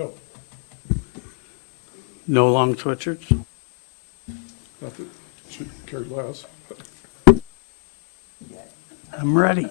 No, No long switchers? not that she cared less. I'm ready.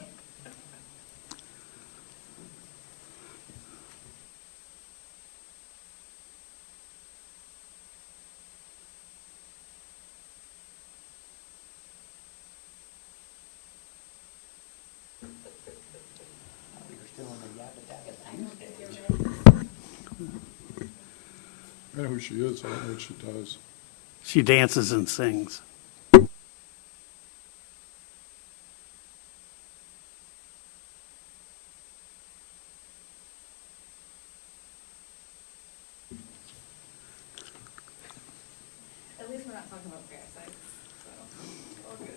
I know who she is, I don't know what she does. She dances and sings. At least we're not talking about parasites, so all good.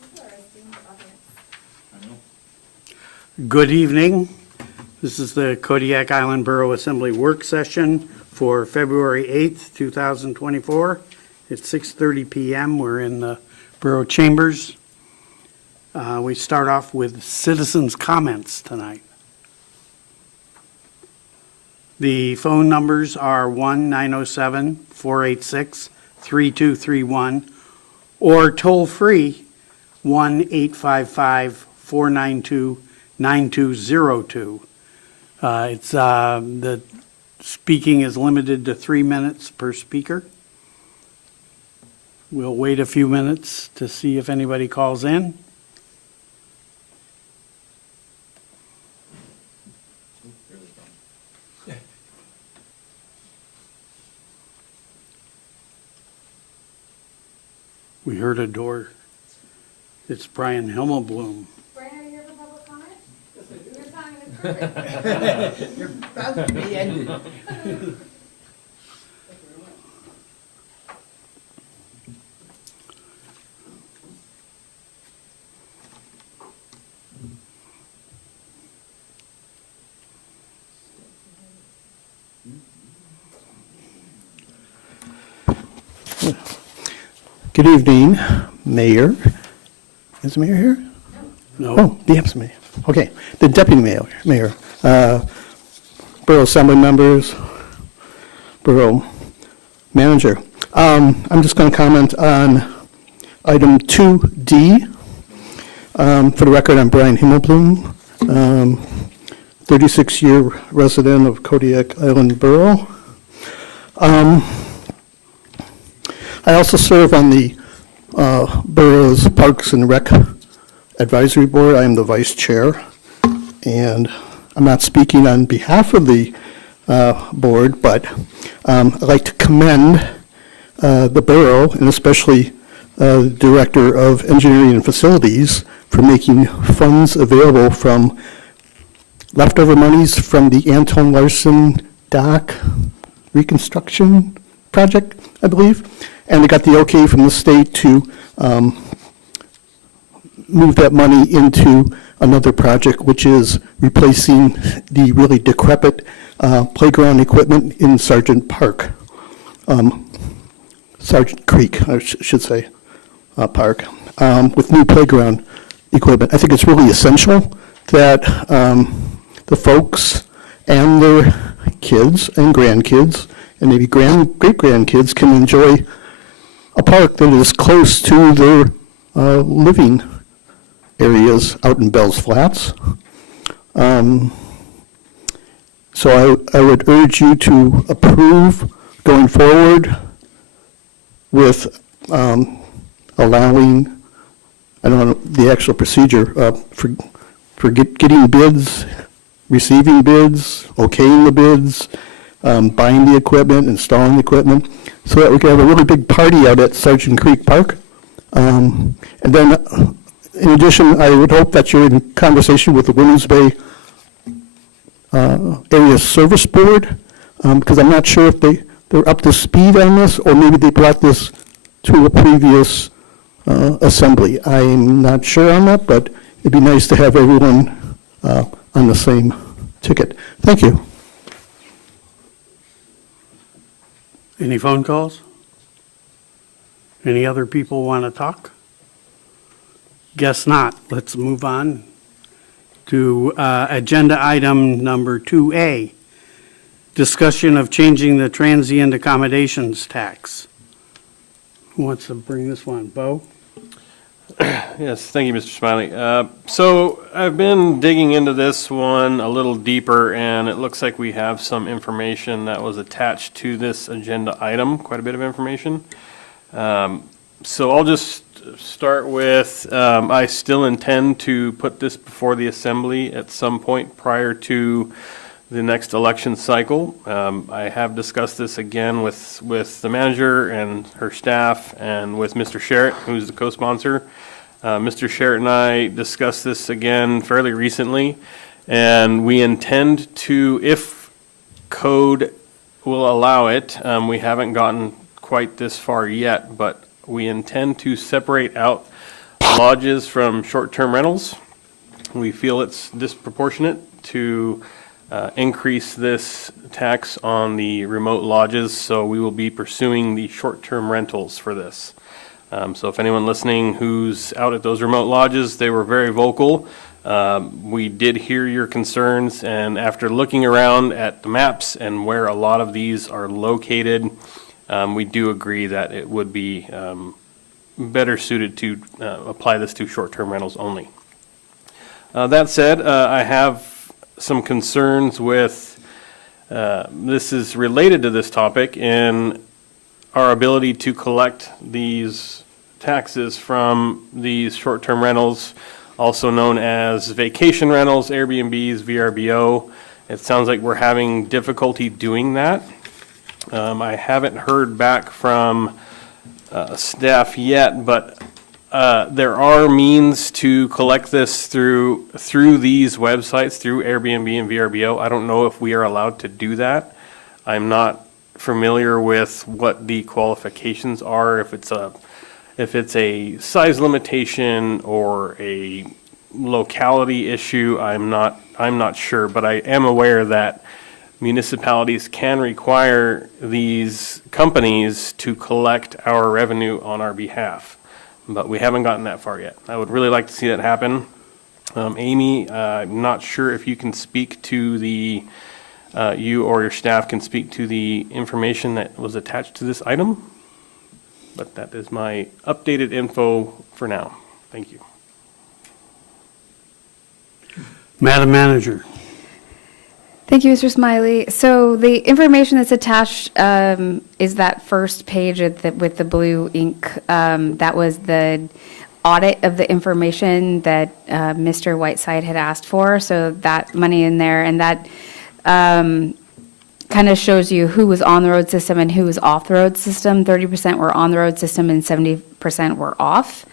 Who's our esteemed audience? Good evening. This is the Kodiak Island Borough Assembly Work Session for February 8th, 2024. It's 6:30 p.m. We're in the Borough Chambers. We start off with citizens' comments tonight. The phone numbers are 1-907-486-3231 or toll-free 1-855-492-9202. The speaking is limited to 3 minutes per speaker. We'll wait a few minutes to see if anybody calls in. We heard a door. It's Brian Himmelblum. Brian, are you here for public comment? Your time is perfect. You're about to be ended. Good evening, Mayor. Is the mayor here? No. Oh, the absent mayor. Okay, the deputy mayor, borough assembly members, borough manager. I'm just going to comment on item 2D. For the record, I'm Brian Himmelblum, 36-year resident of Kodiak Island Borough. I also serve on the borough's Parks and Rec Advisory Board. I am the vice chair, and I'm not speaking on behalf of the board, but I'd like to commend the borough, and especially the Director of Engineering and Facilities, for making funds available from leftover monies from the Anton Larson Dock reconstruction project, I believe. And they got the okay from the state to move that money into another project, which is replacing the really decrepit playground equipment in Sargent Park, Sargent Creek, I should say, park, with new playground equipment. I think it's really essential that the folks and their kids and grandkids and maybe great-grandkids can enjoy a park that is close to their living areas out in Bell's Flats. So I would urge you to approve going forward with allowing, I don't know the actual procedure, for getting bids, receiving bids, okaying the bids, buying the equipment, installing the equipment, so that we can have a really big party out at Sargent Creek Park. And then, in addition, I would hope that you're in conversation with the Women's Bay Area Service Board, because I'm not sure if they're up to speed on this, or maybe they brought this to a previous assembly. I'm not sure on that, but it'd be nice to have everyone on the same ticket. Thank you. Any phone calls? Any other people want to talk? Guess not. Let's move on to agenda item number 2A, discussion of changing the transient accommodations tax. Who wants to bring this one? Bo? Yes, thank you, Mr. Smiley. So I've been digging into this one a little deeper, and it looks like we have some information that was attached to this agenda item, quite a bit of information. So I'll just start with, I still intend to put this before the assembly at some point prior to the next election cycle. I have discussed this again with the manager and her staff and with Mr. Sherritt, who's the co-sponsor. Mr. Sherritt and I discussed this again fairly recently, and we intend to, if code will allow it, we haven't gotten quite this far yet, but we intend to separate out lodges from short-term rentals. We feel it's disproportionate to increase this tax on the remote lodges, so we will be pursuing the short-term rentals for this. So if anyone listening who's out at those remote lodges, they were very vocal. We did hear your concerns, and after looking around at the maps and where a lot of these are located, we do agree that it would be better suited to apply this to short-term rentals only. That said, I have some concerns with, this is related to this topic, in our ability to collect these taxes from these short-term rentals, also known as vacation rentals, Airbnbs, VRBO. It sounds like we're having difficulty doing that. I haven't heard back from staff yet, but there are means to collect this through these websites, through Airbnb and VRBO. I don't know if we are allowed to do that. I'm not familiar with what the qualifications are, if it's a size limitation or a locality issue. I'm not sure, but I am aware that municipalities can require these companies to collect our revenue on our behalf, but we haven't gotten that far yet. I would really like to see that happen. Amy, I'm not sure if you can speak to the, you or your staff can speak to the information that was attached to this item, but that is my updated info for now. Thank you. Madam Manager. Thank you, Mr. Smiley. So the information that's attached is that first page with the blue ink. That was the audit of the information that Mr. Whiteside had asked for. So that money in there, and that kind of shows you who was on the road system and who was off the road system. 30% were on the road system and 70% were off.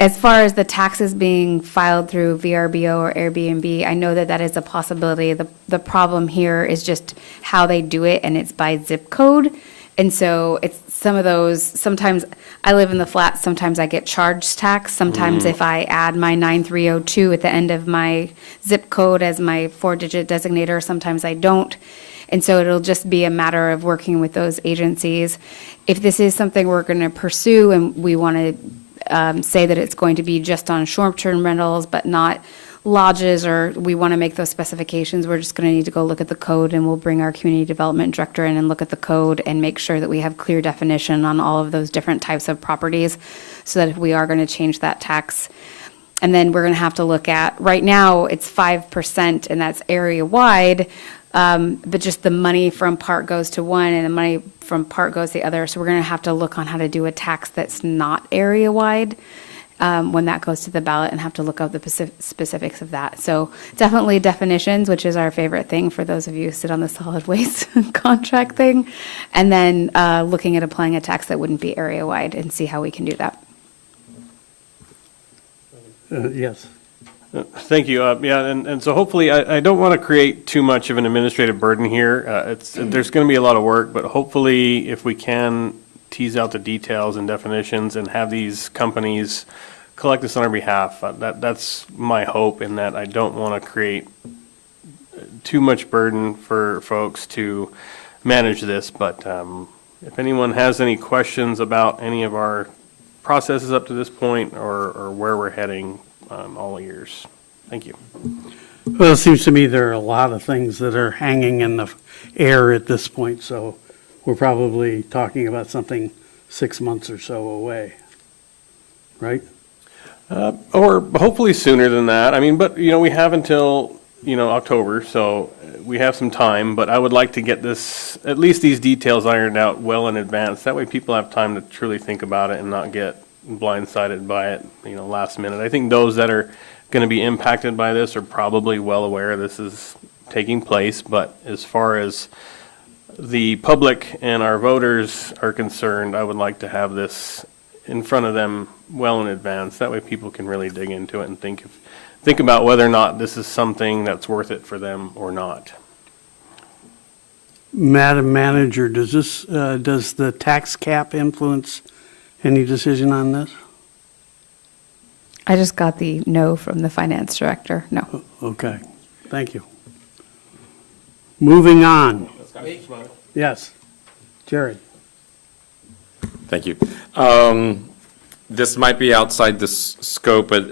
As far as the taxes being filed through VRBO or Airbnb, I know that that is a possibility. The problem here is just how they do it, and it's by zip code. And so it's some of those, sometimes I live in the flats, sometimes I get charged tax. Sometimes if I add my 9302 at the end of my zip code as my 4-digit designator, sometimes I don't. And so it'll just be a matter of working with those agencies. If this is something we're going to pursue and we want to say that it's going to be just on short-term rentals, but not lodges, or we want to make those specifications, we're just going to need to go look at the code, and we'll bring our community development director in and look at the code and make sure that we have clear definition on all of those different types of properties, so that if we are going to change that tax. And then we're going to have to look at, right now, it's 5%, and that's area-wide, but just the money from part goes to one and the money from part goes to the other. So we're going to have to look on how to do a tax that's not area-wide when that goes to the ballot, and have to look up the specifics of that. So definitely definitions, which is our favorite thing for those of you who sit on the solid waste contract thing. And then looking at applying a tax that wouldn't be area-wide and see how we can do that. Yes. Thank you. Yeah, and so hopefully, I don't want to create too much of an administrative burden here. There's going to be a lot of work, but hopefully, if we can tease out the details and definitions and have these companies collect this on our behalf, that's my hope, in that I don't want to create too much burden for folks to manage this, but if anyone has any questions about any of our processes up to this point or where we're heading, all ears. Thank you. Well, it seems to me there are a lot of things that are hanging in the air at this point, so we're probably talking about something 6 months or so away, right? Or hopefully sooner than that. I mean, but, we have until, October, so we have some time, but I would like to get this, at least these details ironed out well in advance. That way people have time to truly think about it and not get blindsided by it, last minute. I think those that are going to be impacted by this are probably well aware this is taking place, but as far as the public and our voters are concerned, I would like to have this in front of them well in advance. That way people can really dig into it and think about whether or not this is something that's worth it for them or not. Madam Manager, does the tax cap influence any decision on this? I just got the no from the finance director, no. Okay, thank you. Moving on. Yes, Jared. Thank you. This might be outside the scope, but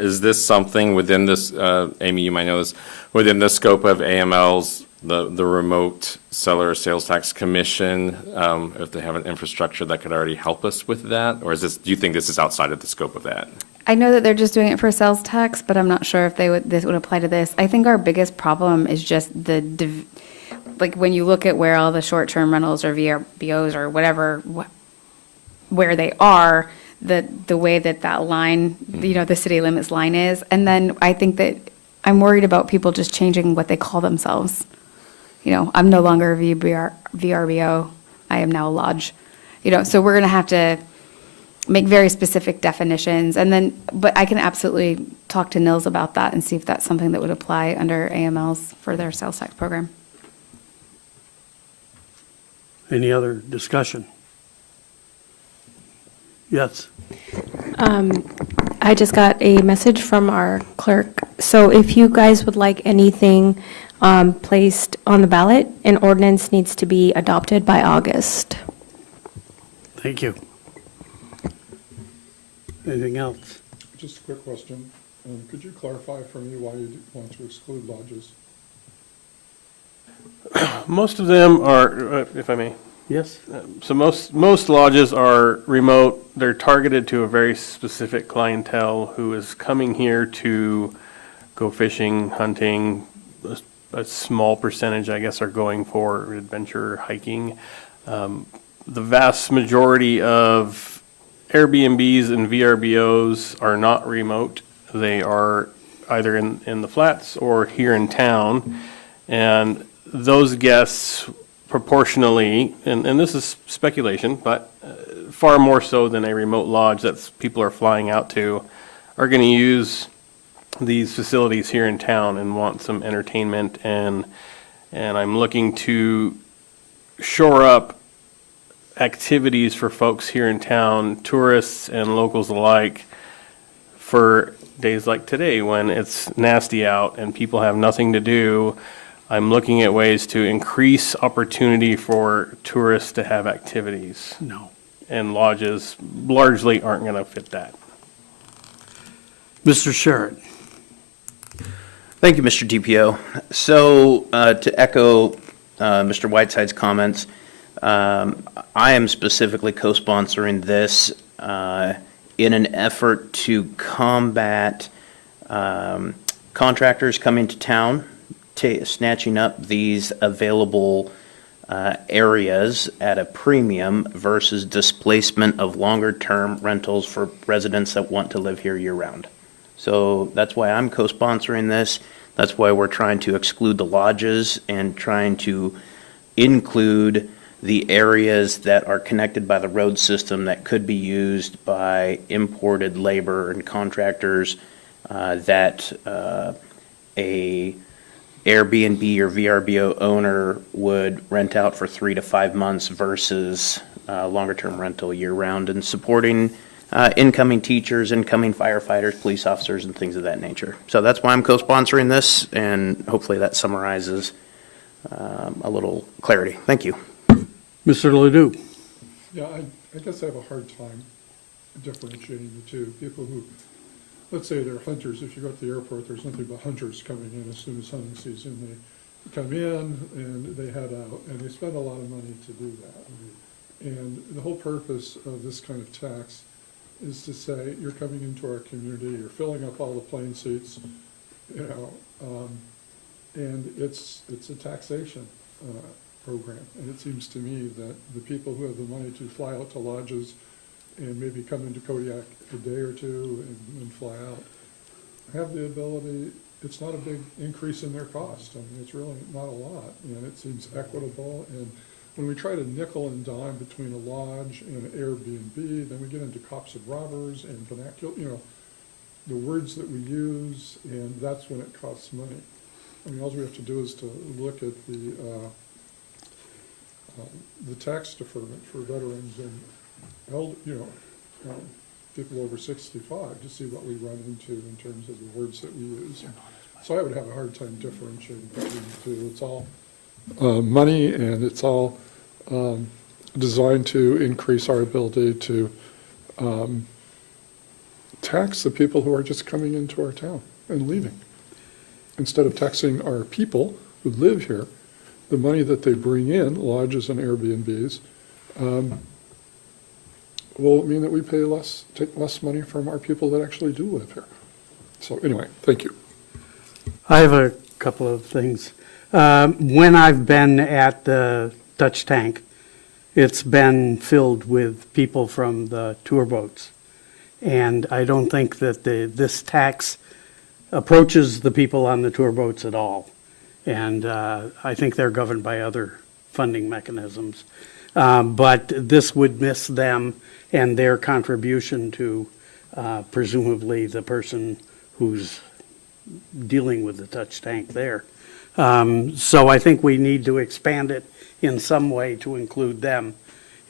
is this something within this, Amy, you might know this, within the scope of AML's, the Remote Seller Sales Tax Commission, if they have an infrastructure that could already help us with that? Or do you think this is outside of the scope of that? I know that they're just doing it for sales tax, but I'm not sure if this would apply to this. I think our biggest problem is just like when you look at where all the short-term rentals or VRBOs or whatever, where they are, the way that line, the city limits line is. And then I think that I'm worried about people just changing what they call themselves. I'm no longer a VRBO. I am now a lodge. So we're going to have to make very specific definitions. But I can absolutely talk to Nils about that and see if that's something that would apply under AML's for their sales tax program. Any other discussion? Yes. I just got a message from our clerk. So if you guys would like anything placed on the ballot, an ordinance needs to be adopted by August. Thank you. Anything else? Just a quick question. Could you clarify for me why you want to exclude lodges? Most of them are, if I may, Yes? so most lodges are remote. They're targeted to a very specific clientele who is coming here to go fishing, hunting. A small percentage, I guess, are going for adventure hiking. The vast majority of Airbnbs and VRBOs are not remote. They are either in the flats or here in town. And those guests proportionally, and this is speculation, but far more so than a remote lodge that people are flying out to, are going to use these facilities here in town and want some entertainment. And I'm looking to shore up activities for folks here in town, tourists and locals alike, for days like today when it's nasty out and people have nothing to do. I'm looking at ways to increase opportunity for tourists to have activities. No. And lodges largely aren't going to fit that. Mr. Sherritt. Thank you, Mr. DPO. So to echo Mr. Whiteside's comments, I am specifically co-sponsoring this in an effort to combat contractors coming to town, snatching up these available areas at a premium versus displacement of longer-term rentals for residents that want to live here year-round. So that's why I'm co-sponsoring this. That's why we're trying to exclude the lodges and trying to include the areas that are connected by the road system that could be used by imported labor and contractors that a Airbnb or VRBO owner would rent out for 3 to 5 months versus longer-term rental year-round, and supporting incoming teachers, incoming firefighters, police officers, and things of that nature. So that's why I'm co-sponsoring this, and hopefully that summarizes a little clarity. Thank you. Mr. Ledoux. Yeah, I guess I have a hard time differentiating the two. People who, let's say they're hunters, if you go to the airport, there's nothing but hunters coming in as soon as hunting season. They come in and they head out, and they spend a lot of money to do that. And the whole purpose of this kind of tax is to say, you're coming into our community, you're filling up all the plane seats, you know, and it's a taxation program. And it seems to me that the people who have the money to fly out to lodges and maybe come into Kodiak a day or two and fly out, have the ability, it's not a big increase in their cost. I mean, it's really not a lot, and it seems equitable. And when we try to nickel and dime between a lodge and an Airbnb, then we get into cops and robbers and vernacular, you know, the words that we use, and that's when it costs money. I mean, all we have to do is to look at the tax deferment for veterans and people over 65 to see what we run into in terms of the words that we use. So I would have a hard time differentiating between the two. It's all money, and it's all designed to increase our ability to tax the people who are just coming into our town and leaving. Instead of taxing our people who live here, the money that they bring in, lodges and Airbnbs, will mean that we take less money from our people that actually do live here. So anyway, thank you. I have a couple of things. When I've been at the Dutch tank, it's been filled with people from the tour boats. And I don't think that this tax approaches the people on the tour boats at all. And I think they're governed by other funding mechanisms. But this would miss them and their contribution to presumably the person who's dealing with the Dutch tank there. So I think we need to expand it in some way to include them,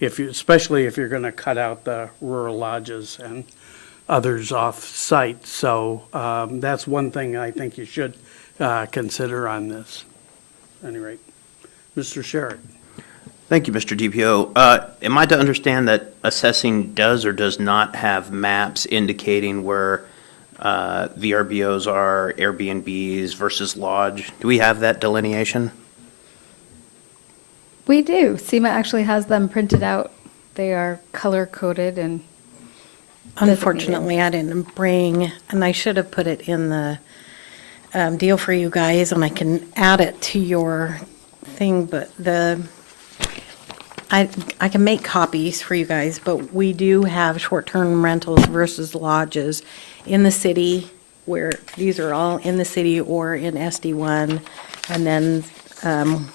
especially if you're going to cut out the rural lodges and others off-site. So that's one thing I think you should consider on this. At any rate, Mr. Sherritt. Thank you, Mr. DPO. Am I to understand that assessing does or does not have maps indicating where VRBOs are, Airbnbs versus lodge? Do we have that delineation? We do. SEMA actually has them printed out. They are color-coded and Unfortunately, I didn't bring, and I should have put it in the deal for you guys, and I can add it to your thing, but I can make copies for you guys, but we do have short-term rentals versus lodges in the city, where these are all in the city or in SD1, and then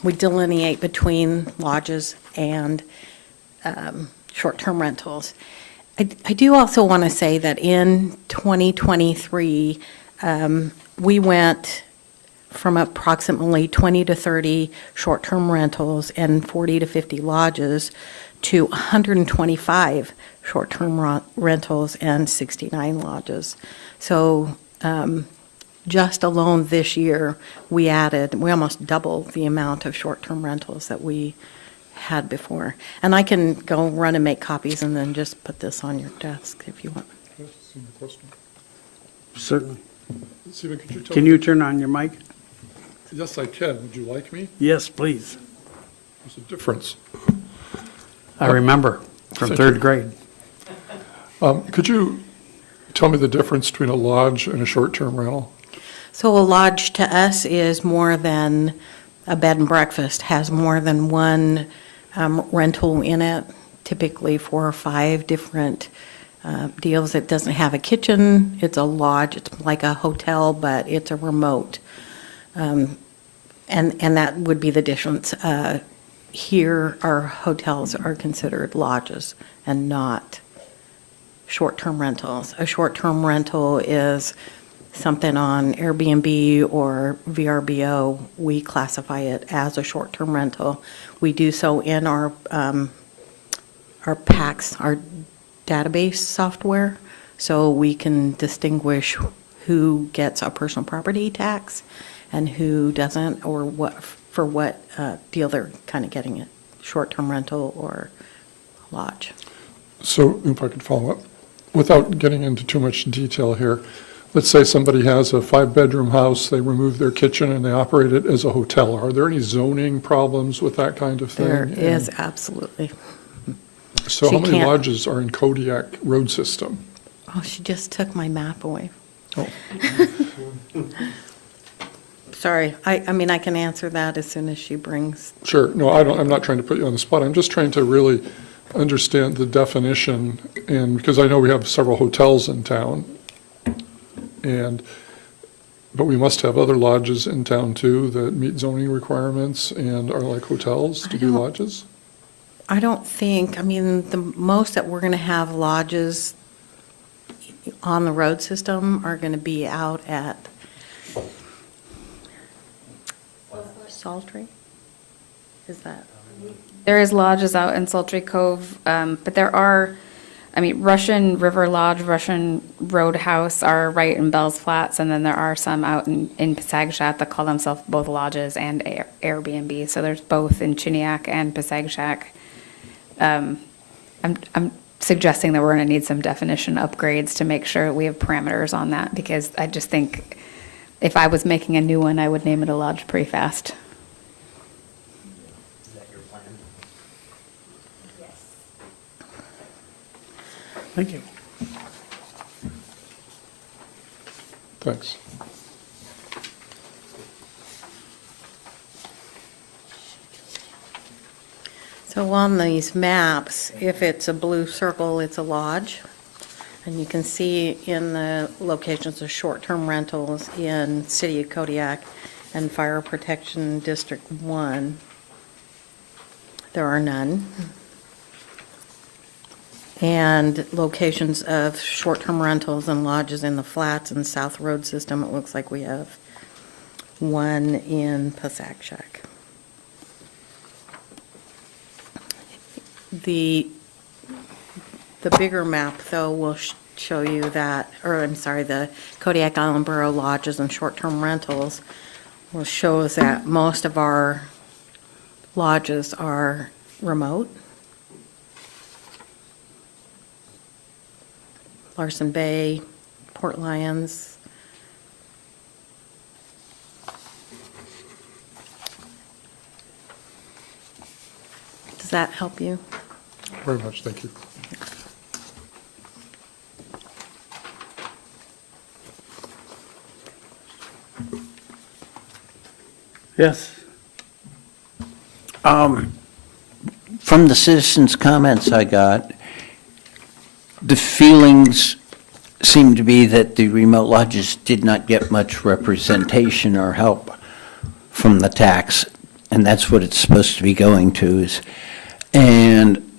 we delineate between lodges and short-term rentals. I do also want to say that in 2023, we went from approximately 20 to 30 short-term rentals and 40 to 50 lodges to 125 short-term rentals and 69 lodges. So just alone this year, we almost doubled the amount of short-term rentals that we had before. And I can go run and make copies and then just put this on your desk if you want. Yes, Stephen, question. Certainly. Stephen, could you tell Can me? you turn on your mic? Yes, I can. Would you like me? Yes, please. There's a difference. I remember from Thank third you. grade. Could you tell me the difference between a lodge and a short-term rental? So a lodge to us is more than a bed and breakfast, has more than one rental in it, typically 4 or 5 different deals. It doesn't have a kitchen. It's a lodge. It's like a hotel, but it's a remote. And that would be the difference. Here, our hotels are considered lodges and not short-term rentals. A short-term rental is something on Airbnb or VRBO. We classify it as a short-term rental. We do so in our PACS, our database software, so we can distinguish who gets a personal property tax and who doesn't, or what deal they're kind of getting it, short-term rental or lodge. So if I could follow up, without getting into too much detail here, let's say somebody has a 5-bedroom house, they remove their kitchen and they operate it as a hotel. Are there any zoning problems with that kind of thing? There And is, absolutely. so she how many can't- lodges are in Kodiak road system? Oh, she just took my map away. Oh, Sorry, I mean, I can answer that as soon as she brings. sure, no, I'm not trying to put you on the spot, I'm just trying to really understand the definition, and, because I know we have several hotels in town, but we must have other lodges in town too that meet zoning requirements and are like hotels to be don't- lodges? I don't think, I mean, the most that we're going to have lodges on the road system are going to be out at Saltry? Is that? There is lodges out in Sultry Cove, but there are, I mean, Russian River Lodge, Russian Roadhouse are right in Bell's Flats, and then there are some out in Passagshak that call themselves both lodges and Airbnb. So there's both in Chiniak and Passagshak. I'm suggesting that we're going to need some definition upgrades to make sure we have parameters on that, because I just think if I was making a new one, I would name it a lodge pretty fast. Is that your plan? Thank you. Thanks. So on these maps, if it's a blue circle, it's a lodge. And you can see in the locations of short-term rentals in City of Kodiak and Fire Protection District 1, there are none. And locations of short-term rentals and lodges in the Flats and South Road System, it looks like we have one in Passagshak. The bigger map, though, will show you that, or I'm sorry, the Kodiak Island Borough lodges and short-term rentals will show us that most of our lodges are remote. Larson Bay, Port Lions. Does that help you? Very much, thank you. Yes. From the citizens' comments I got, the feelings seem to be that the remote lodges did not get much representation or help from the tax, and that's what it's supposed to be going to. And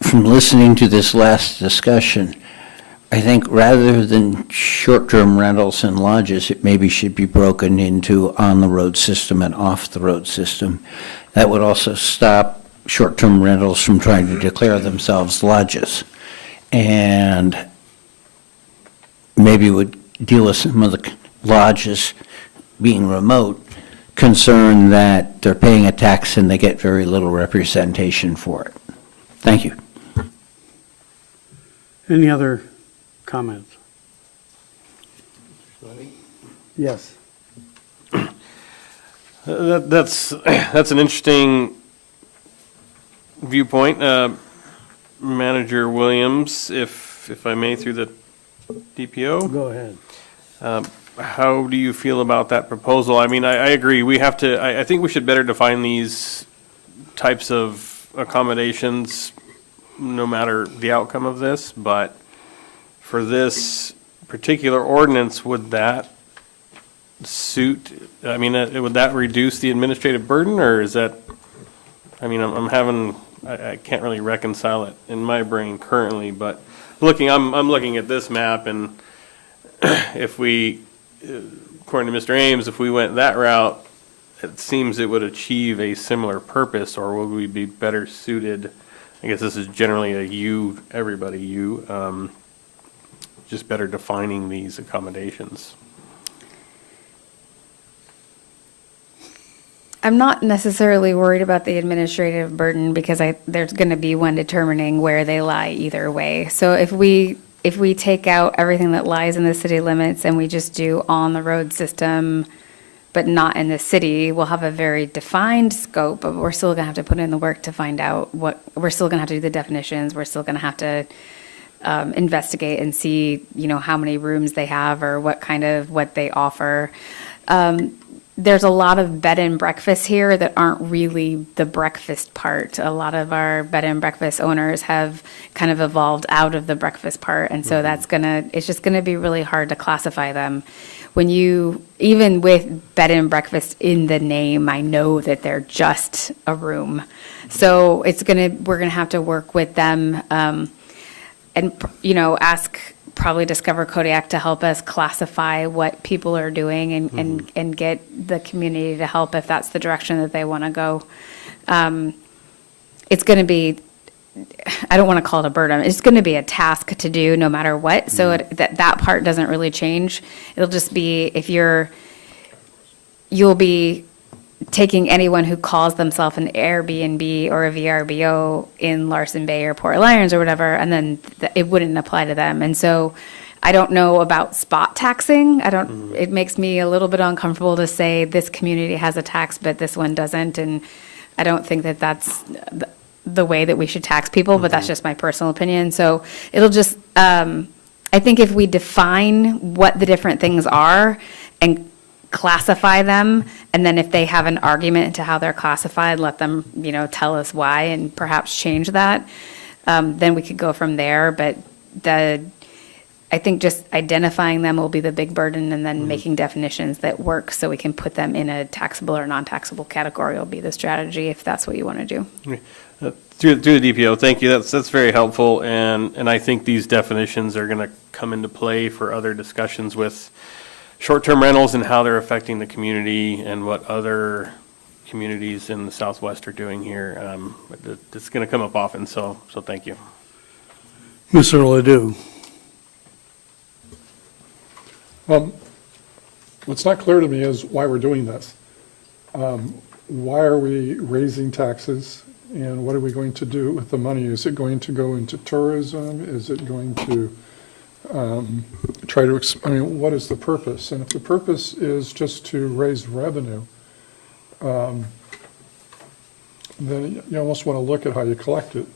from listening to this last discussion, I think rather than short-term rentals and lodges, it maybe should be broken into on-the-road system and off-the-road system. That would also stop short-term rentals from trying to declare themselves lodges. And maybe would deal with some of the lodges being remote, concerned that they're paying a tax and they get very little representation for it. Thank you. Any other comments? Yes. That's an interesting viewpoint. Manager Williams, if I may, through the DPO. Go ahead. How do you feel about that proposal? I mean, I agree, we have to, I think we should better define these types of accommodations, no matter the outcome of this, but for this particular ordinance, would that suit, I mean, would that reduce the administrative burden, or is that, I mean, I can't really reconcile it in my brain currently, but I'm looking at this map, and if we, according to Mr. Ames, if we went that route, it seems it would achieve a similar purpose, or would we be better suited? I guess this is generally a you, everybody, you, just better defining these accommodations. I'm not necessarily worried about the administrative burden because there's going to be one determining where they lie either way. So if we take out everything that lies in the city limits and we just do on the road system, but not in the city, we'll have a very defined scope, but we're still going to have to put in the work to find out we're still going to have to do the definitions. We're still going to have to investigate and see, how many rooms they have or what they offer. There's a lot of bed and breakfasts here that aren't really the breakfast part. A lot of our bed and breakfast owners have kind of evolved out of the breakfast part. And so it's just gonna be really hard to classify them. Even with bed and breakfast in the name, I know that they're just a room. So we're gonna have to work with them, and, probably Discover Kodiak to help us classify what people are doing and get the community to help if that's the direction that they want to go. It's going to be, I don't want to call it a burden, it's going to be a task to do no matter what. So that part doesn't really change. It'll just be you'll be taking anyone who calls themselves an Airbnb or a VRBO in Larson Bay or Port Lions or whatever, and then it wouldn't apply to them. And so I don't know about spot taxing. It makes me a little bit uncomfortable to say this community has a tax, but this one doesn't. And I don't think that that's the way that we should tax people, but that's just my personal opinion. So it'll just, I think if we define what the different things are and classify them, and then if they have an argument into how they're classified, let them, tell us why and perhaps change that. Then we could go from there. But I think just identifying them will be the big burden, and then making definitions that work so we can put them in a taxable or non-taxable category will be the strategy if that's what you want to do. Through the DPO, thank you. That's very helpful, and I think these definitions are going to come into play for other discussions with short-term rentals and how they're affecting the community and what other communities in the Southwest are doing here. It's going to come up often, so thank you. Mr. Ledoux. What's not clear to me is why we're doing this. Why are we raising taxes, and what are we going to do with the money? Is it going to go into tourism? Is it going to what is the purpose? And if the purpose is just to raise revenue, then you almost want to look at how you collect it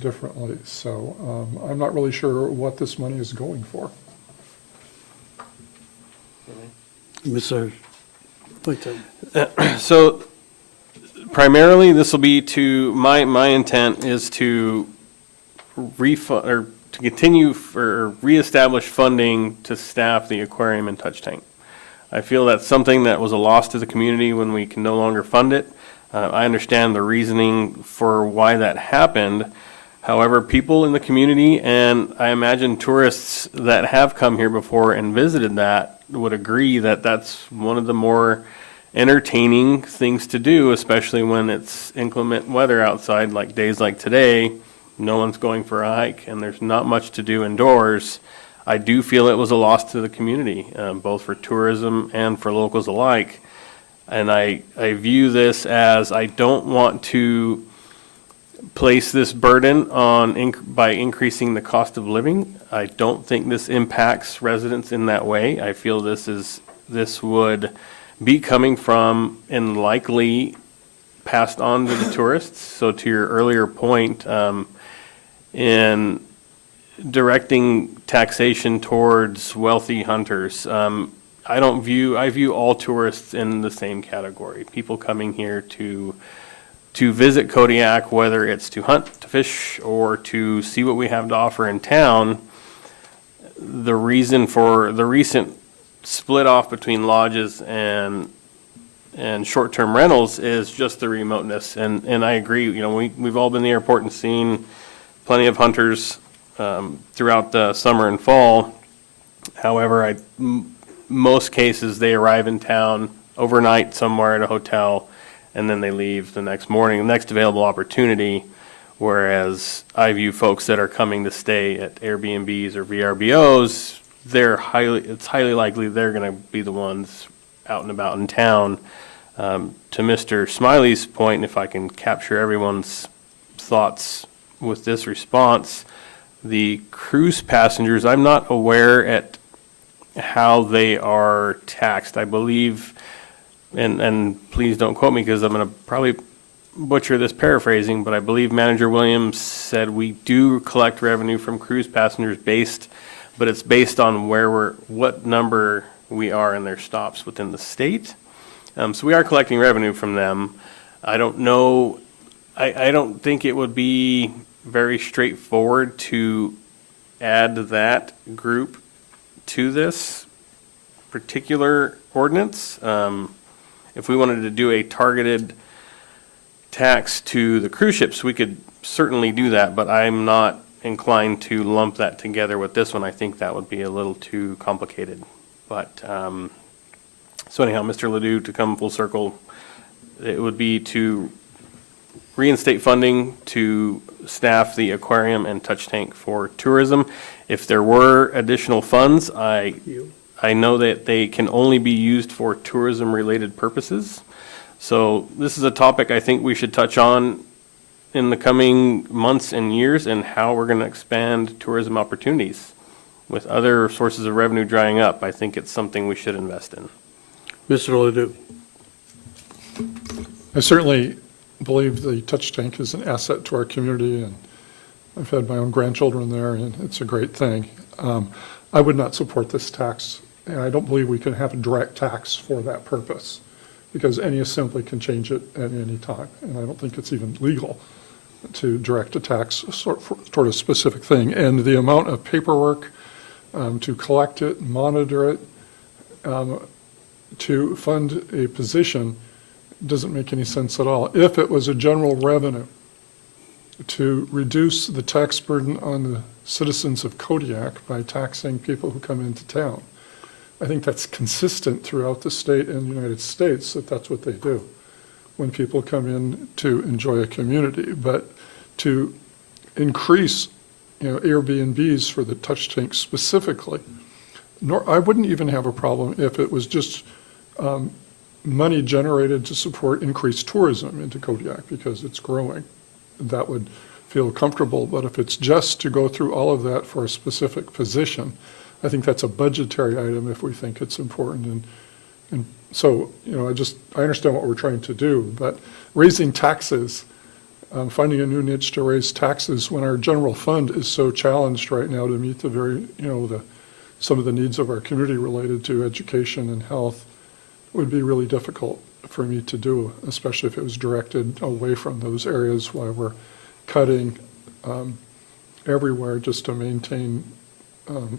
differently. So I'm not really sure what this money is going for. Mr. So primarily, this will be my intent is to refund or to continue or reestablish funding to staff the aquarium and touch tank. I feel that's something that was a loss to the community when we can no longer fund it. I understand the reasoning for why that happened. However, people in the community, and I imagine tourists that have come here before and visited that, would agree that that's one of the more entertaining things to do, especially when it's inclement weather outside, like days like today. No one's going for a hike, and there's not much to do indoors. I do feel it was a loss to the community, both for tourism and for locals alike. And I view this as I don't want to place this burden on by increasing the cost of living. I don't think this impacts residents in that way. I feel this would be coming from and likely passed on to the tourists. So to your earlier point, in directing taxation towards wealthy hunters, I view all tourists in the same category. People coming here to visit Kodiak, whether it's to hunt, to fish, or to see what we have to offer in town. The reason for the recent split off between lodges and short-term rentals is just the remoteness. And I agree, we've all been to the airport and seen plenty of hunters throughout the summer and fall. However, most cases, they arrive in town overnight somewhere at a hotel, and then they leave the next morning, the next available opportunity. Whereas I view folks that are coming to stay at Airbnbs or VRBOs, it's highly likely they're going to be the ones out and about in town. To Mr. Smiley's point, if I can capture everyone's thoughts with this response, the cruise passengers, I'm not aware at how they are taxed. I believe, and please don't quote me because I'm going to probably butcher this paraphrasing, but I believe Manager Williams said we do collect revenue from cruise passengers but it's based on what number we are in their stops within the state. So we are collecting revenue from them. I don't know, I don't think it would be very straightforward to add that group to this particular ordinance. If we wanted to do a targeted tax to the cruise ships, we could certainly do that, but I'm not inclined to lump that together with this one. I think that would be a little too complicated. But, so anyhow, Mr. Ledoux, to come full circle, it would be to reinstate funding to staff the aquarium and touch tank for tourism. If there were additional funds, I know that they can only be used for tourism-related purposes. So this is a topic I think we should touch on in the coming months and years, and how we're going to expand tourism opportunities. With other sources of revenue drying up, I think it's something we should invest in. Mr. Ledoux. I certainly believe the touch tank is an asset to our community, and I've had my own grandchildren there, and it's a great thing. I would not support this tax, and I don't believe we can have a direct tax for that purpose, because any assembly can change it at any time, and I don't think it's even legal to direct a tax toward a specific thing. And the amount of paperwork to collect it, monitor it, to fund a position doesn't make any sense at all. If it was a general revenue to reduce the tax burden on the citizens of Kodiak by taxing people who come into town, I think that's consistent throughout the state and the United States, that that's what they do when people come in to enjoy a community. But to increase, Airbnbs for the touch tank specifically, I wouldn't even have a problem if it was just money generated to support increased tourism into Kodiak, because it's growing. That would feel comfortable. But if it's just to go through all of that for a specific position, I think that's a budgetary item if we think it's important. And so, I understand what we're trying to do, but raising taxes, finding a new niche to raise taxes when our general fund is so challenged right now to meet some of the needs of our community related to education and health, would be really difficult for me to do, especially if it was directed away from those areas while we're cutting everywhere just to maintain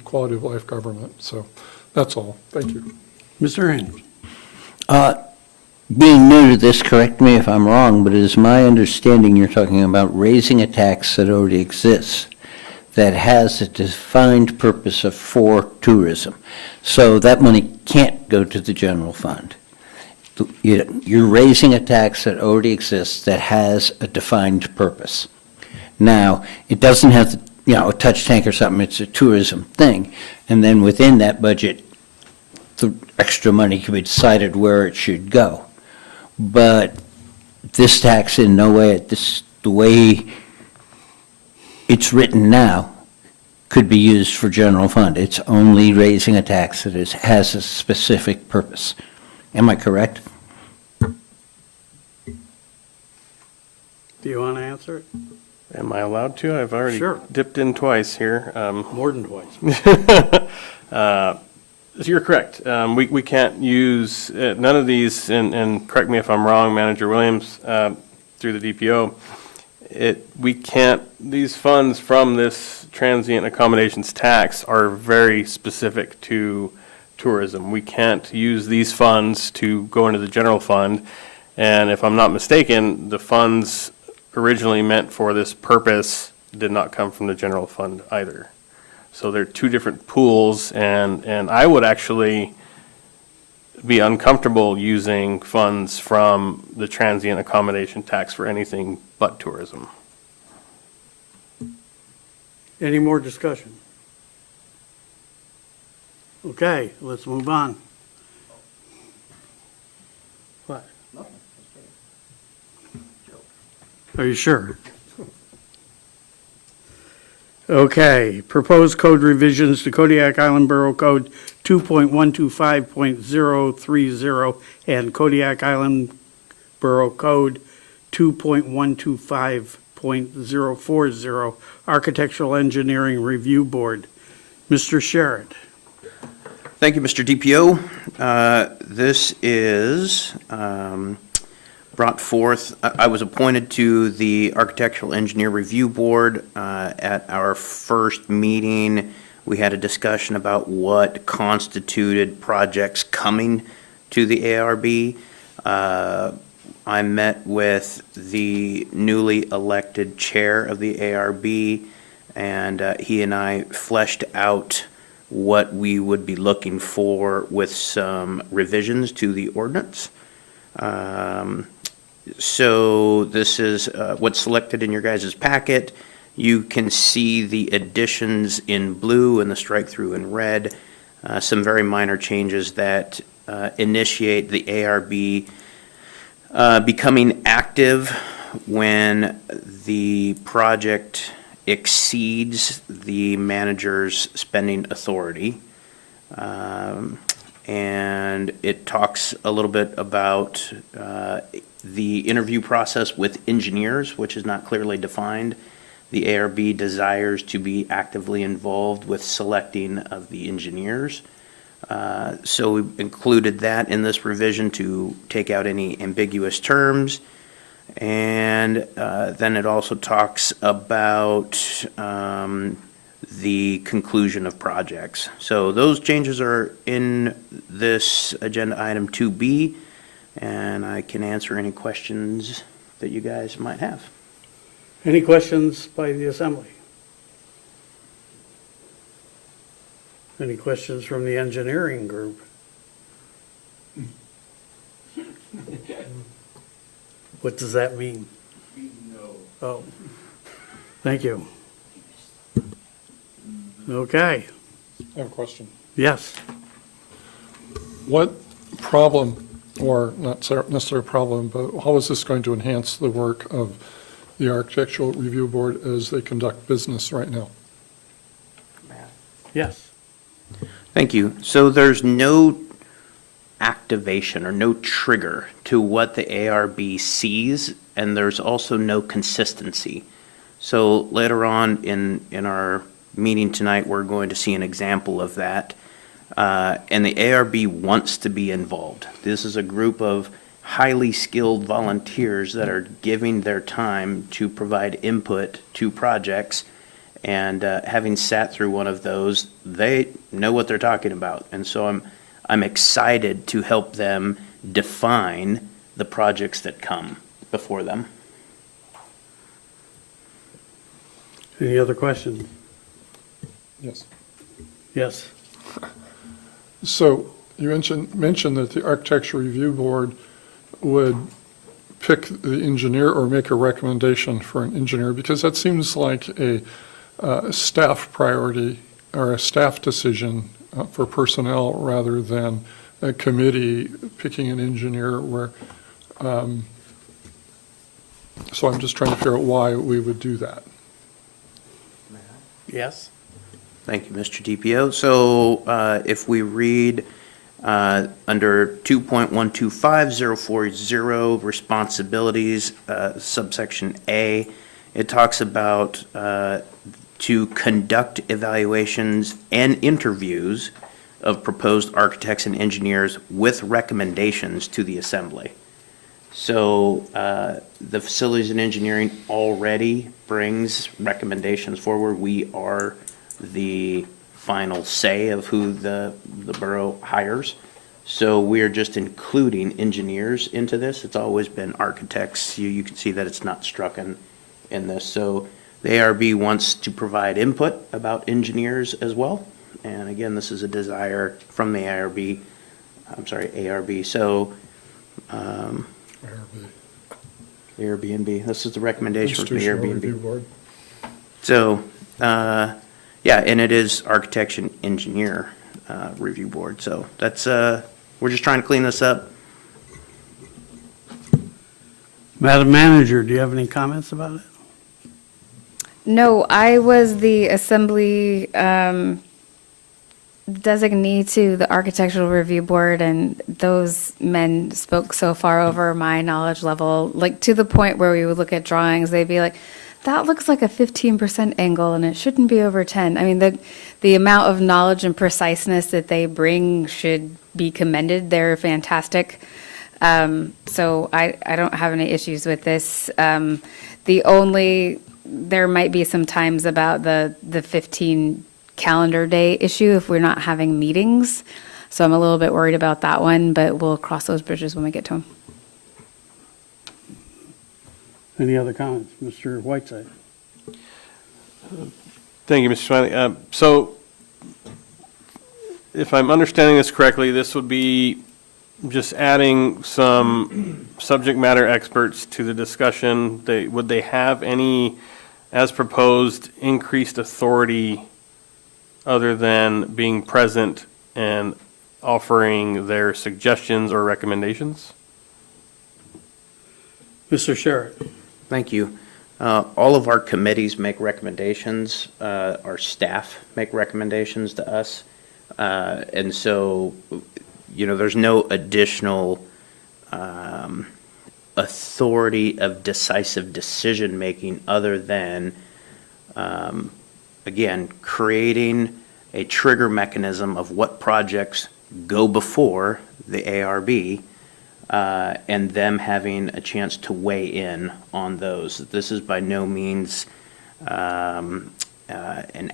quality of life government. So that's all. Thank you. Mr. Haynes. Being new to this, correct me if I'm wrong, but it is my understanding you're talking about raising a tax that already exists, that has a defined purpose for tourism. So that money can't go to the general fund. You're raising a tax that already exists that has a defined purpose. Now, it doesn't have, a touch tank or something, it's a tourism thing. And then within that budget, the extra money can be decided where it should go. But this tax in no way, the way it's written now, could be used for general fund. It's only raising a tax that has a specific purpose. Am I correct? Do you want to answer it? Am I allowed to? I've already Sure. dipped in twice here. More than twice. You're correct. We can't use none of these, and correct me if I'm wrong, Manager Williams, through the DPO. We can't, these funds from this transient accommodations tax are very specific to tourism. We can't use these funds to go into the general fund. And if I'm not mistaken, the funds originally meant for this purpose did not come from the general fund either. So they're two different pools, and I would actually be uncomfortable using funds from the transient accommodation tax for anything but tourism. Any more discussion? Okay, let's move on. What? Are you sure? Okay, proposed code revisions to Kodiak Island Borough Code 2.125.030 and Kodiak Island Borough Code 2.125.040 Architectural Engineering Review Board. Mr. Sherritt. Thank you, Mr. DPO. This is brought forth, I was appointed to the Architectural Engineer Review Board. At our first meeting, we had a discussion about what constituted projects coming to the ARB. I met with the newly elected chair of the ARB, and he and I fleshed out what we would be looking for with some revisions to the ordinance. So this is what's selected in your guys' packet. You can see the additions in blue and the strike through in red. Some very minor changes that initiate the ARB becoming active when the project exceeds the manager's spending authority. And it talks a little bit about the interview process with engineers, which is not clearly defined. The ARB desires to be actively involved with selecting of the engineers. So we included that in this revision to take out any ambiguous terms. And then it also talks about the conclusion of projects. So those changes are in this agenda item 2B, and I can answer any questions that you guys might have. Any questions by the assembly? Any questions from the engineering group? What does that mean? No. Oh, thank you. Okay, I have a question. yes. What problem, or not necessarily problem, but how is this going to enhance the work of the Architectural Review Board as they conduct business right now? Yes. Thank you. So there's no activation or no trigger to what the ARB sees, and there's also no consistency. So later on in our meeting tonight, we're going to see an example of that. And the ARB wants to be involved. This is a group of highly skilled volunteers that are giving their time to provide input to projects. And having sat through one of those, they know what they're talking about. And so I'm excited to help them define the projects that come before them. Any other questions? Yes. Yes. So you mentioned that the Architecture Review Board would pick the engineer or make a recommendation for an engineer, because that seems like a staff priority or a staff decision for personnel rather than a committee picking an engineer where, so I'm just trying to figure out why we would do that. Yes. Thank you, Mr. DPO. So if we read under 2.125040 responsibilities, subsection A, it talks about to conduct evaluations and interviews of proposed architects and engineers with recommendations to the assembly. So the facilities and engineering already brings recommendations forward. We are the final say of who the borough hires. So we are just including engineers into this. It's always been architects. You can see that it's not struck in this. So the ARB wants to provide input about engineers as well. And again, this is a desire from the ARB. So Airbnb. This is the recommendation from the Institutional Review Airbnb. Board. So, yeah, and it is Architects and Engineer Review Board. So that's, we're just trying to clean this up. Madam Manager, do you have any comments about it? No, I was the assembly designee to the Architectural Review Board, and those men spoke so far over my knowledge level, like to the point where we would look at drawings, they'd be like, that looks like a 15% angle and it shouldn't be over 10. I mean, the amount of knowledge and preciseness that they bring should be commended. They're fantastic. So I don't have any issues with this. There might be some times about the 15 calendar day issue if we're not having meetings. So I'm a little bit worried about that one, but we'll cross those bridges when we get to them. Any other comments? Mr. Whiteside? Thank you, Mr. Smiley. So if I'm understanding this correctly, this would be just adding some subject matter experts to the discussion. Would they have any, as proposed, increased authority other than being present and offering their suggestions or recommendations? Mr. Sherritt? Thank you. All of our committees make recommendations, our staff make recommendations to us. And so, there's no additional authority of decisive decision-making other than, again, creating a trigger mechanism of what projects go before the ARB, and them having a chance to weigh in on those. This is by no means an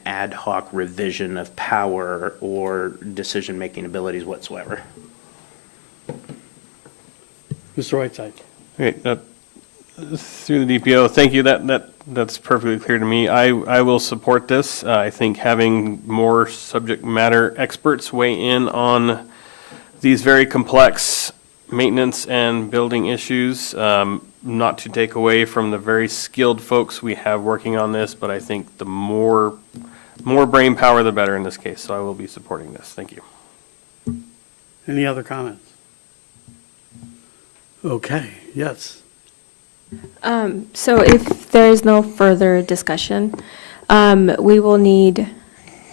ad hoc revision of power or decision-making abilities whatsoever. Mr. Whiteside? Okay, through the DPO, thank you. That's perfectly clear to me. I will support this. I think having more subject matter experts weigh in on these very complex maintenance and building issues, not to take away from the very skilled folks we have working on this, but I think the more brain power, the better in this case. So I will be supporting this. Thank you. Any other comments? Okay, yes. So if there is no further discussion, we will need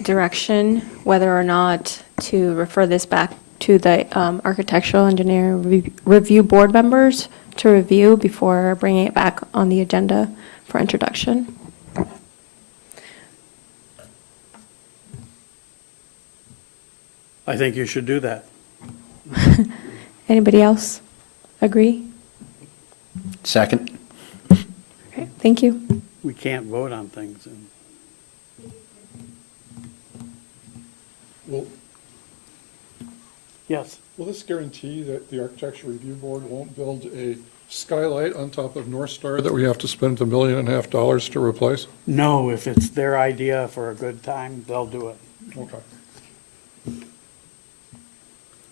direction whether or not to refer this back to the Architectural Engineer Review Board members to review before bringing it back on the agenda for introduction. I think you should do that. Anybody else agree? Second. Okay, thank you. We can't vote on things. Yes. Will this guarantee that the Architecture Review Board won't build a skylight on top of North Star that we have to spend $1.5 million to replace? No, if it's their idea for a good time, they'll do it. Okay.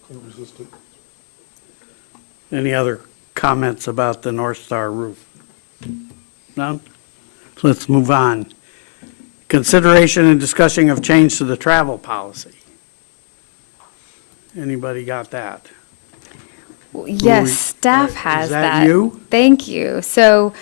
Couldn't resist it. Any other comments about the North Star roof? None? So let's move on. Consideration and discussion of change to the travel policy. Anybody got that? Yes, staff has Is that you? Thank you. So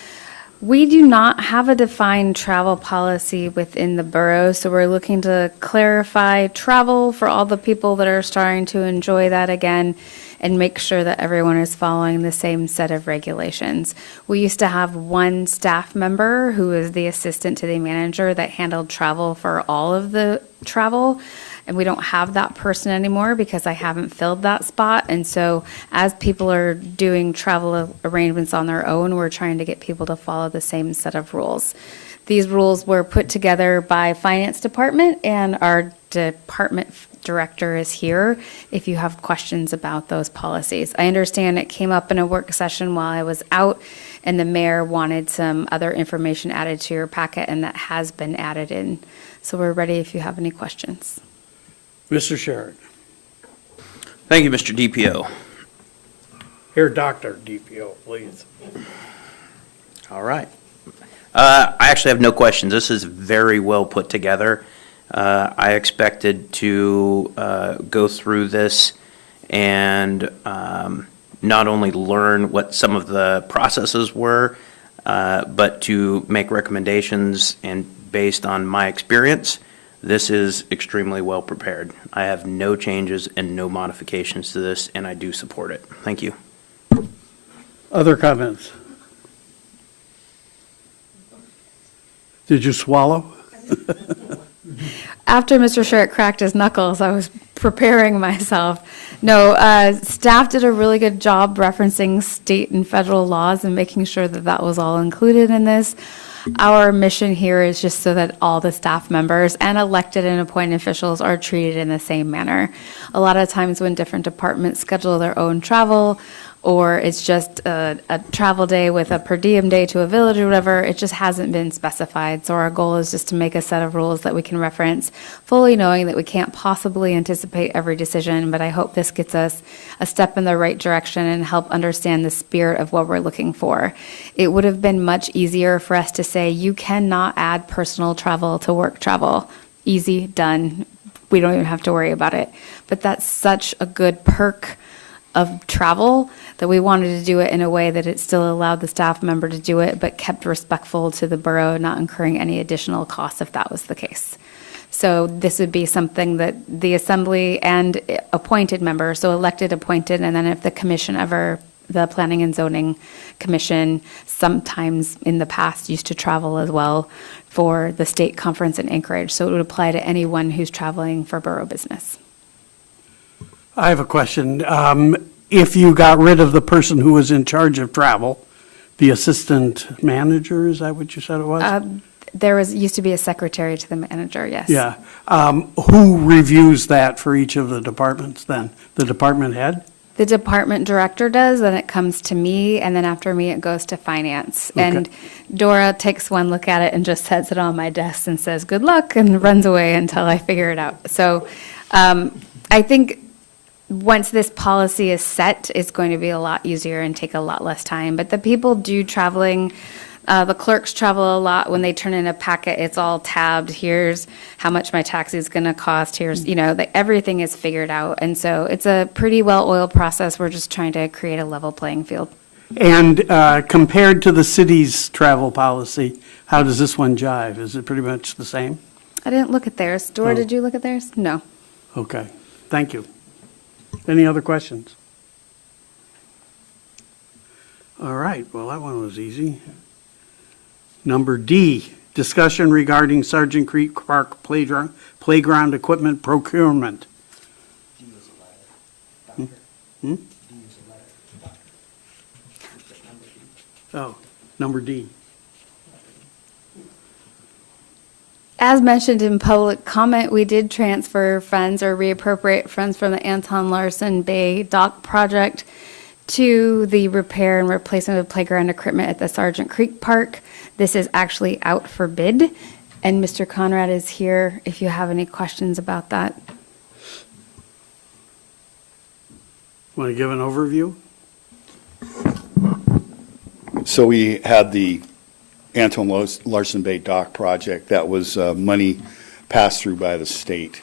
we do not have a defined travel policy within the borough, so we're looking to clarify travel for all the people that are starting to enjoy that again and make sure that everyone is following the same set of regulations. We used to have one staff member who was the assistant to the manager that handled travel for all of the travel. And we don't have that person anymore because I haven't filled that spot. And so as people are doing travel arrangements on their own, we're trying to get people to follow the same set of rules. These rules were put together by Finance Department, and our department director is here if you have questions about those policies. I understand it came up in a work session while I was out, and the mayor wanted some other information added to your packet, and that has been added in. So we're ready if you have any questions. Mr. Sherritt. Thank you, Mr. DPO. Here, Dr. DPO, please. All right. I actually have no questions. This is very well put together. I expected to go through this and not only learn what some of the processes were, but to make recommendations, and based on my experience, this is extremely well prepared. I have no changes and no modifications to this, and I do support it. Thank you. Other comments? Did you swallow? After Mr. Sherrick cracked his knuckles, I was preparing myself. No, staff did a really good job referencing state and federal laws and making sure that that was all included in this. Our mission here is just so that all the staff members and elected and appointed officials are treated in the same manner. A lot of times when different departments schedule their own travel, or it's just a travel day with a per diem day to a village or whatever, it just hasn't been specified. So our goal is just to make a set of rules that we can reference, fully knowing that we can't possibly anticipate every decision, but I hope this gets us a step in the right direction and help understand the spirit of what we're looking for. It would have been much easier for us to say, you cannot add personal travel to work travel. Easy, done. We don't even have to worry about it. But that's such a good perk of travel that we wanted to do it in a way that it still allowed the staff member to do it, but kept respectful to the borough, not incurring any additional costs if that was the case. So this would be something that the assembly and appointed members, so elected, appointed, and then if the commission ever, the planning and zoning commission, sometimes in the past used to travel as well for the state conference in Anchorage. So it would apply to anyone who's traveling for borough business. I have a question. If you got rid of the person who was in charge of travel, the assistant manager, is that what you said it was? There used to be a secretary to the manager, yes. Yeah. Who reviews that for each of the departments then? The department head? The department director does, then it comes to me, and then after me, it goes to finance. Okay. And Dora takes one look at it and just sets it on my desk and says, good luck, and runs away until I figure it out. So I think once this policy is set, it's going to be a lot easier and take a lot less time. But the people do traveling. The clerks travel a lot. When they turn in a packet, it's all tabbed. Here's how much my taxi is going to cost. Here's, everything is figured out. And so it's a pretty well-oiled process. We're just trying to create a level playing field. And compared to the city's travel policy, how does this one jive? Is it pretty much the same? I didn't look at theirs. Dora, Oh. did you look at theirs? No. Okay, thank you. Any other questions? All right, well, that one was easy. Number D, discussion regarding Sergeant Creek Park playground equipment procurement. Oh, number D. As mentioned in public comment, we did transfer funds or reappropriate funds from the Anton Larson Bay Dock project to the repair and replacement of playground equipment at the Sergeant Creek Park. This is actually out for bid, and Mr. Conrad is here if you have any questions about that. Want to give an overview? So we had the Anton Larson Bay Dock project. That was money passed through by the state.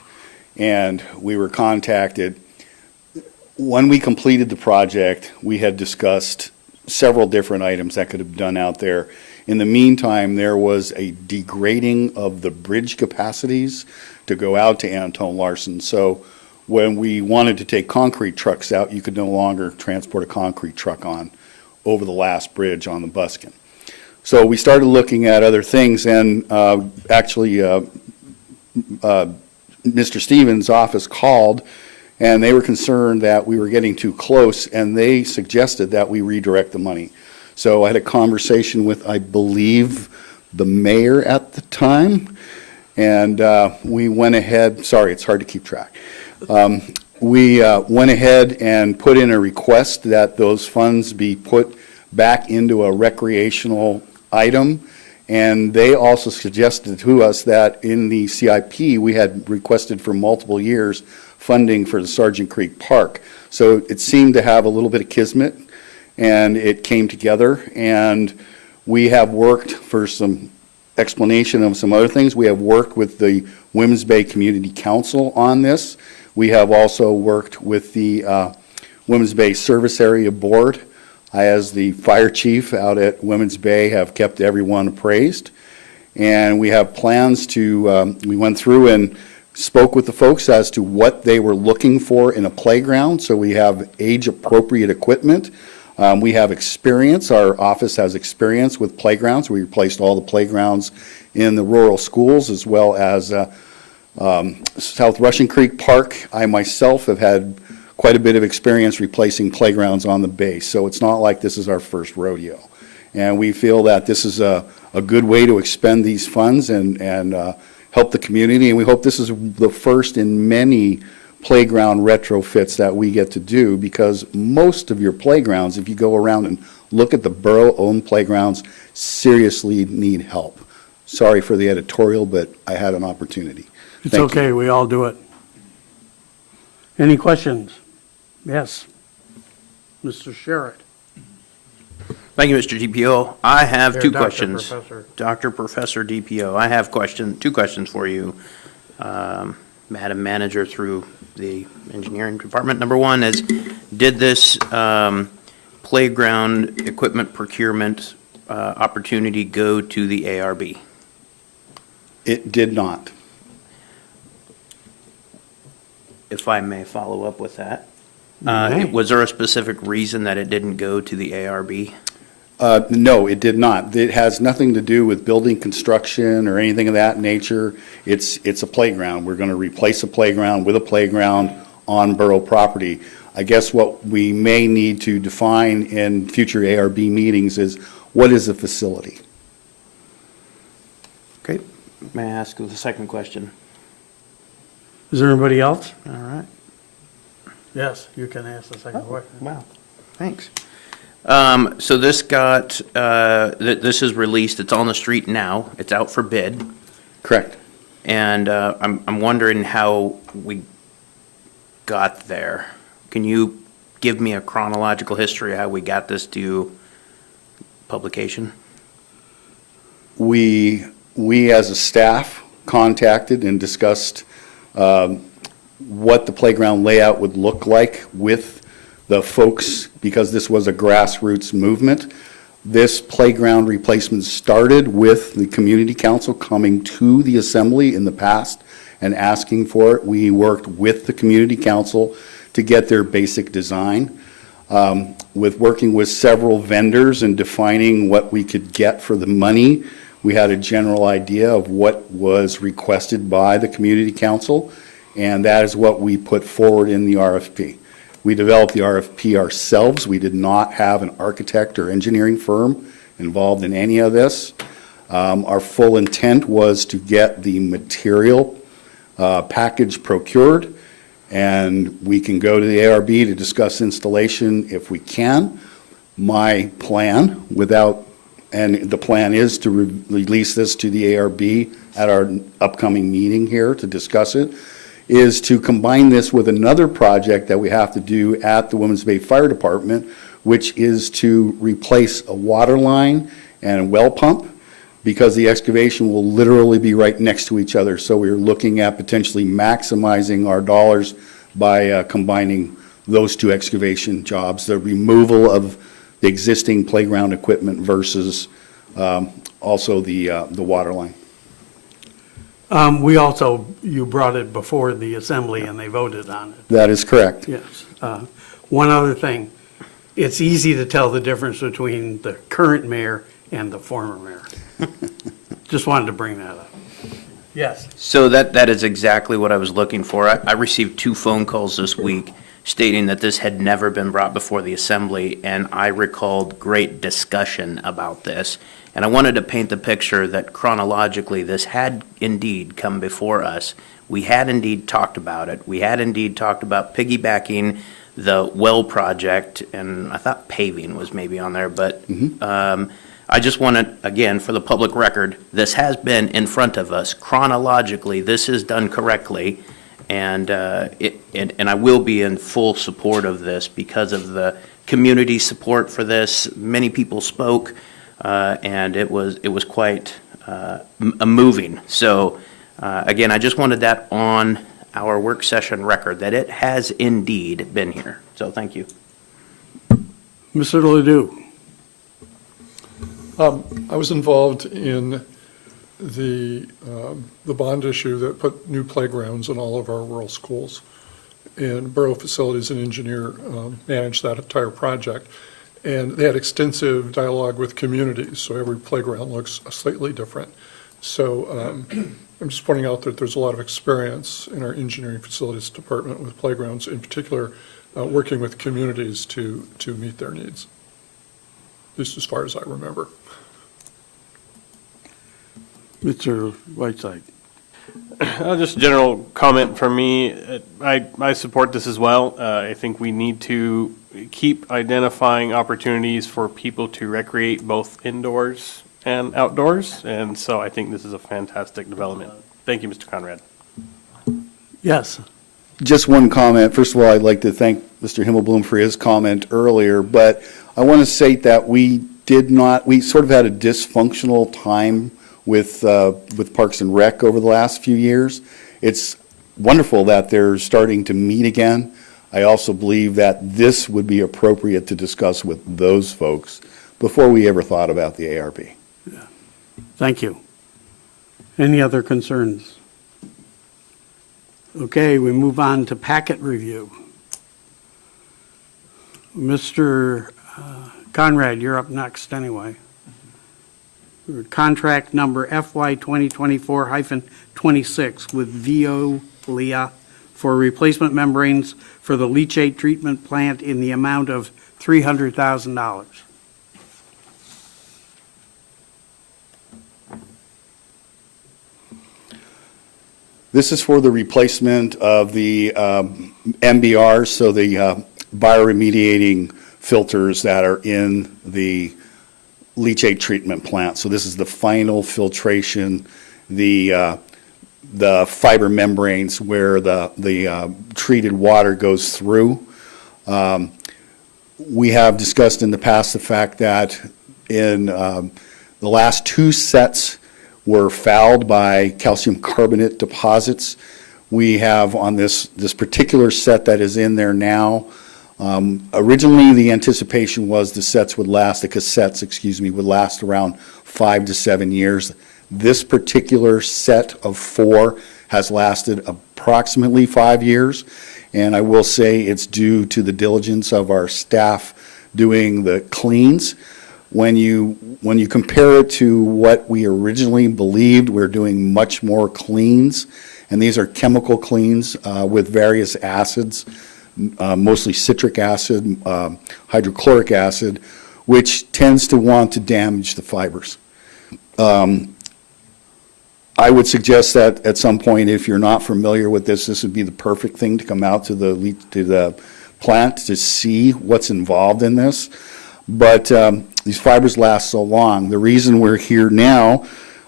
And we were contacted. When we completed the project, we had discussed several different items that could have been done out there. In the meantime, there was a degrading of the bridge capacities to go out to Anton Larson. So when we wanted to take concrete trucks out, you could no longer transport a concrete truck on over the last bridge on the Buskin. So we started looking at other things, and Mr. Stevens' office called, and they were concerned that we were getting too close, and they suggested that we redirect the money. So I had a conversation with, I believe, the mayor at the time, and we went ahead, sorry, it's hard to keep track. We went ahead and put in a request that those funds be put back into a recreational item, and they also suggested to us that in the CIP, we had requested for multiple years funding for the Sergeant Creek Park. So it seemed to have a little bit of kismet, and it came together, and we have worked for some explanation of some other things. We have worked with the Women's Bay Community Council on this. We have also worked with the Women's Bay Service Area Board. I, as the fire chief out at Women's Bay, have kept everyone appraised. And we have plans to, we went through and spoke with the folks as to what they were looking for in a playground. So we have age-appropriate equipment. We have experience. Our office has experience with playgrounds. We replaced all the playgrounds in the rural schools, as well as South Russian Creek Park. I myself have had quite a bit of experience replacing playgrounds on the base, so it's not like this is our first rodeo. And we feel that this is a good way to expend these funds and help the community, and we hope this is the first in many playground retrofits that we get to do, because most of your playgrounds, if you go around and look at the borough-owned playgrounds, seriously need help. Sorry for the editorial, but I had an opportunity. It's Thank you. okay, we all do it. Any questions? Yes. Mr. Sherritt. Thank you, Mr. DPO. I have There, two Dr. questions. Professor. Dr. Professor DPO, I have two questions for you, Madam Manager, through the engineering department. Number one is, did this playground equipment procurement opportunity go to the ARB? It did not. If I may follow up with that. You may. Was there a specific reason that it didn't go to the ARB? No, it did not. It has nothing to do with building construction or anything of that nature. It's a playground. We're going to replace a playground with a playground on borough property. I guess what we may need to define in future ARB meetings is, what is a facility? Okay. May I ask the second question? Is there anybody else? All right. Yes, you can ask the second question. Wow, thanks. So this got, this is released, it's on the street now, it's out for bid, Correct. and I'm wondering how we got there. Can you give me a chronological history of how we got this to publication? We as a staff contacted and discussed what the playground layout would look like with the folks, because this was a grassroots movement. This playground replacement started with the community council coming to the assembly in the past and asking for it. We worked with the community council to get their basic design. With working with several vendors and defining what we could get for the money, we had a general idea of what was requested by the community council, and that is what we put forward in the RFP. We developed the RFP ourselves. We did not have an architect or engineering firm involved in any of this. Our full intent was to get the material package procured, and we can go to the ARB to discuss installation if we can. My plan, and the plan is to release this to the ARB at our upcoming meeting here to discuss it, is to combine this with another project that we have to do at the Women's Bay Fire Department, which is to replace a water line and a well pump, because the excavation will literally be right next to each other. So we're looking at potentially maximizing our dollars by combining those two excavation jobs, the removal of the existing playground equipment versus also the water line. We also, you brought it before the assembly and they voted on it. That is correct. Yes. One other thing, it's easy to tell the difference between the current mayor and the former mayor. Just wanted to bring that up. Yes. So that is exactly what I was looking for. I received 2 phone calls this week stating that this had never been brought before the assembly, and I recalled great discussion about this. And I wanted to paint the picture that chronologically this had indeed come before us. We had indeed talked about it. We had indeed talked about piggybacking the well project, and I thought paving was maybe on there, but I just wanted, again, for the public record, this has been in front of us. Chronologically, this is done correctly, and and I will be in full support of this because of the community support for this. Many people spoke, and it was quite moving. So again, I just wanted that on our work session record, that it has indeed been here. So thank you. Mr. Ledoux? I was involved in the bond issue that put new playgrounds in all of our rural schools. And Borough Facilities and Engineer managed that entire project. And they had extensive dialogue with communities, so every playground looks slightly different. So I'm just pointing out that there's a lot of experience in our engineering facilities department with playgrounds, in particular, working with communities to meet their needs, at least as far as I remember. Mr. Whiteside? Just a general comment from me. I support this as well. I think we need to keep identifying opportunities for people to recreate both indoors and outdoors, and so I think this is a fantastic development. Thank you, Mr. Conrad. Yes. Just one comment. First of all, I'd like to thank Mr. Himmelblum for his comment earlier, but I want to state that we sort of had a dysfunctional time with Parks and Rec over the last few years. It's wonderful that they're starting to meet again. I also believe that this would be appropriate to discuss with those folks before we ever thought about the ARP. Thank you. Any other concerns? Okay, we move on to packet review. Mr. Conrad, you're up next anyway. Contract number FY 2024-26 with Veolia for replacement membranes for the leachate treatment plant in the amount of $300,000. This is for the replacement of the MBRs, so the bioremediating filters that are in the leachate treatment plant. So this is the final filtration, the fiber membranes where the treated water goes through. We have discussed in the past the fact that in the last two sets were fouled by calcium carbonate deposits. We have on this particular set that is in there now, originally the anticipation was the cassettes would last around 5 to 7 years. This particular set of 4 has lasted approximately 5 years, and I will say it's due to the diligence of our staff doing the cleans. When you compare it to what we originally believed, we're doing much more cleans, and these are chemical cleans with various acids, mostly citric acid, hydrochloric acid, which tends to want to damage the fibers. I would suggest that at some point, if you're not familiar with this would be the perfect thing to come out to the plant to see what's involved in this. But these fibers last so long. The reason we're here now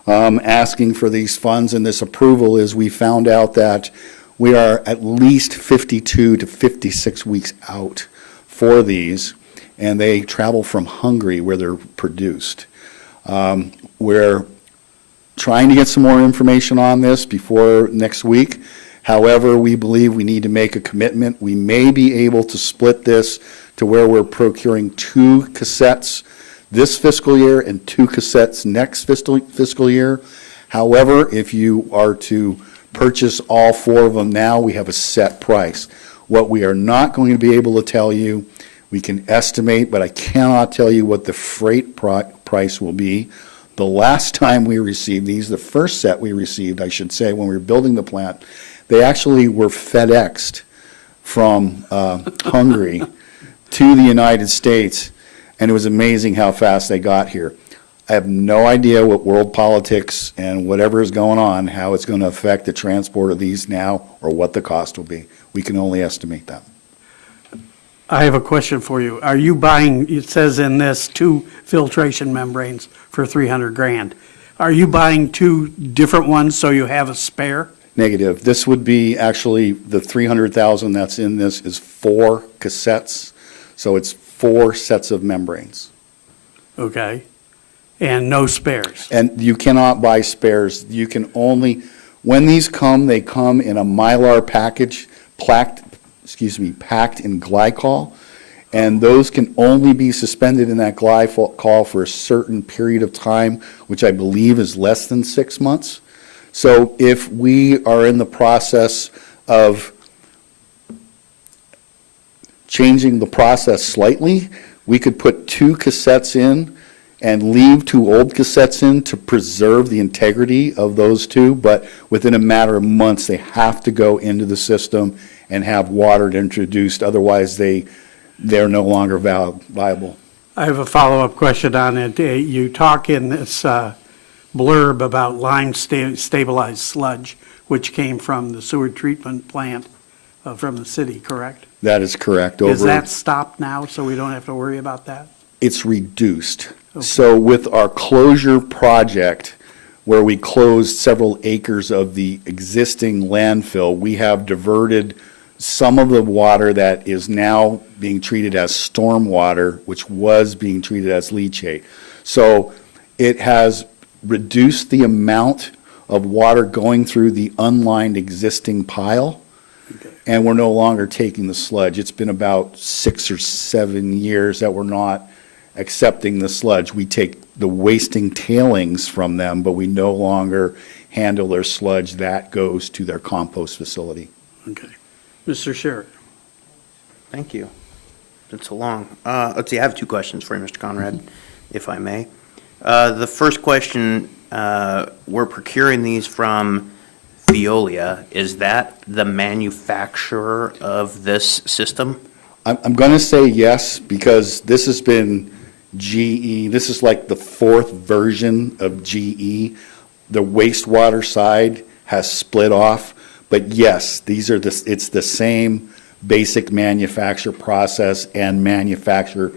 asking for these funds and this approval is we found out that we are at least 52 to 56 weeks out for these, and they travel from Hungary where they're produced. We're trying to get some more information on this before next week. However, we believe we need to make a commitment. We may be able to split this to where we're procuring 2 cassettes this fiscal year and 2 cassettes next fiscal year. However, if you are to purchase all 4 of them now, we have a set price. What we are not going to be able to tell you, we can estimate, but I cannot tell you what the freight price will be. The last time we received these, the first set we received, I should say, when we were building the plant, they actually were FedExed from Hungary to the United States, and it was amazing how fast they got here. I have no idea what world politics and whatever is going on, how it's going to affect the transport of these now or what the cost will be. We can only estimate that. I have a question for you. Are you buying, it says in this, 2 filtration membranes for $300,000. Are you buying 2 different ones so you have a spare? Negative. This would be actually, the $300,000 that's in this is 4 cassettes, so it's 4 sets of membranes. Okay. And no spares? And you cannot buy spares. You can only, when these come, they come in a Mylar package, packed in glycol. And those can only be suspended in that glycol for a certain period of time, which I believe is less than 6 months. So if we are in the process of changing the process slightly, we could put 2 cassettes in and leave 2 old cassettes in to preserve the integrity of those 2, but within a matter of months, they have to go into the system and have water introduced, otherwise they're no longer viable. I have a follow-up question on it. You talk in this blurb about lime stabilized sludge, which came from the sewer treatment plant from the city, correct? That is correct. Is that stopped now, so we don't have to worry about that? It's reduced. So with our closure project, where we closed several acres of the existing landfill, we have diverted some of the water that is now being treated as storm water, which was being treated as leachate. So it has reduced the amount of water going through the unlined existing pile, and we're no longer taking the sludge. It's been about 6 or 7 years that we're not accepting the sludge. We take the wasting tailings from them, but we no longer handle their sludge. That goes to their compost facility. Okay. Mr. Sherritt? Thank you. It's a long, let's see, I have 2 questions for you, Mr. Conrad, if I may. The first question, we're procuring these from Veolia. Is that the manufacturer of this system? I'm going to say yes, because this has been GE. This is like the 4th version of GE. The wastewater side has split off. But yes, it's the same basic manufacture process and manufacture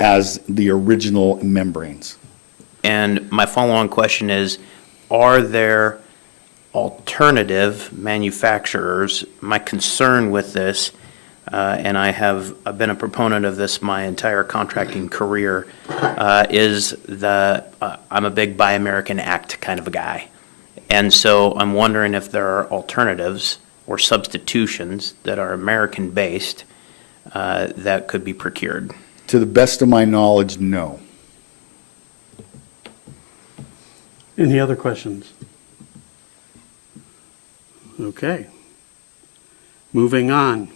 as the original membranes. And my follow-on question is, are there alternative manufacturers? My concern with this, and I've been a proponent of this my entire contracting career, is I'm a big Buy American Act kind of a guy. And so I'm wondering if there are alternatives or substitutions that are American-based that could be procured. To the best of my knowledge, no. Any other questions? Okay. Moving on.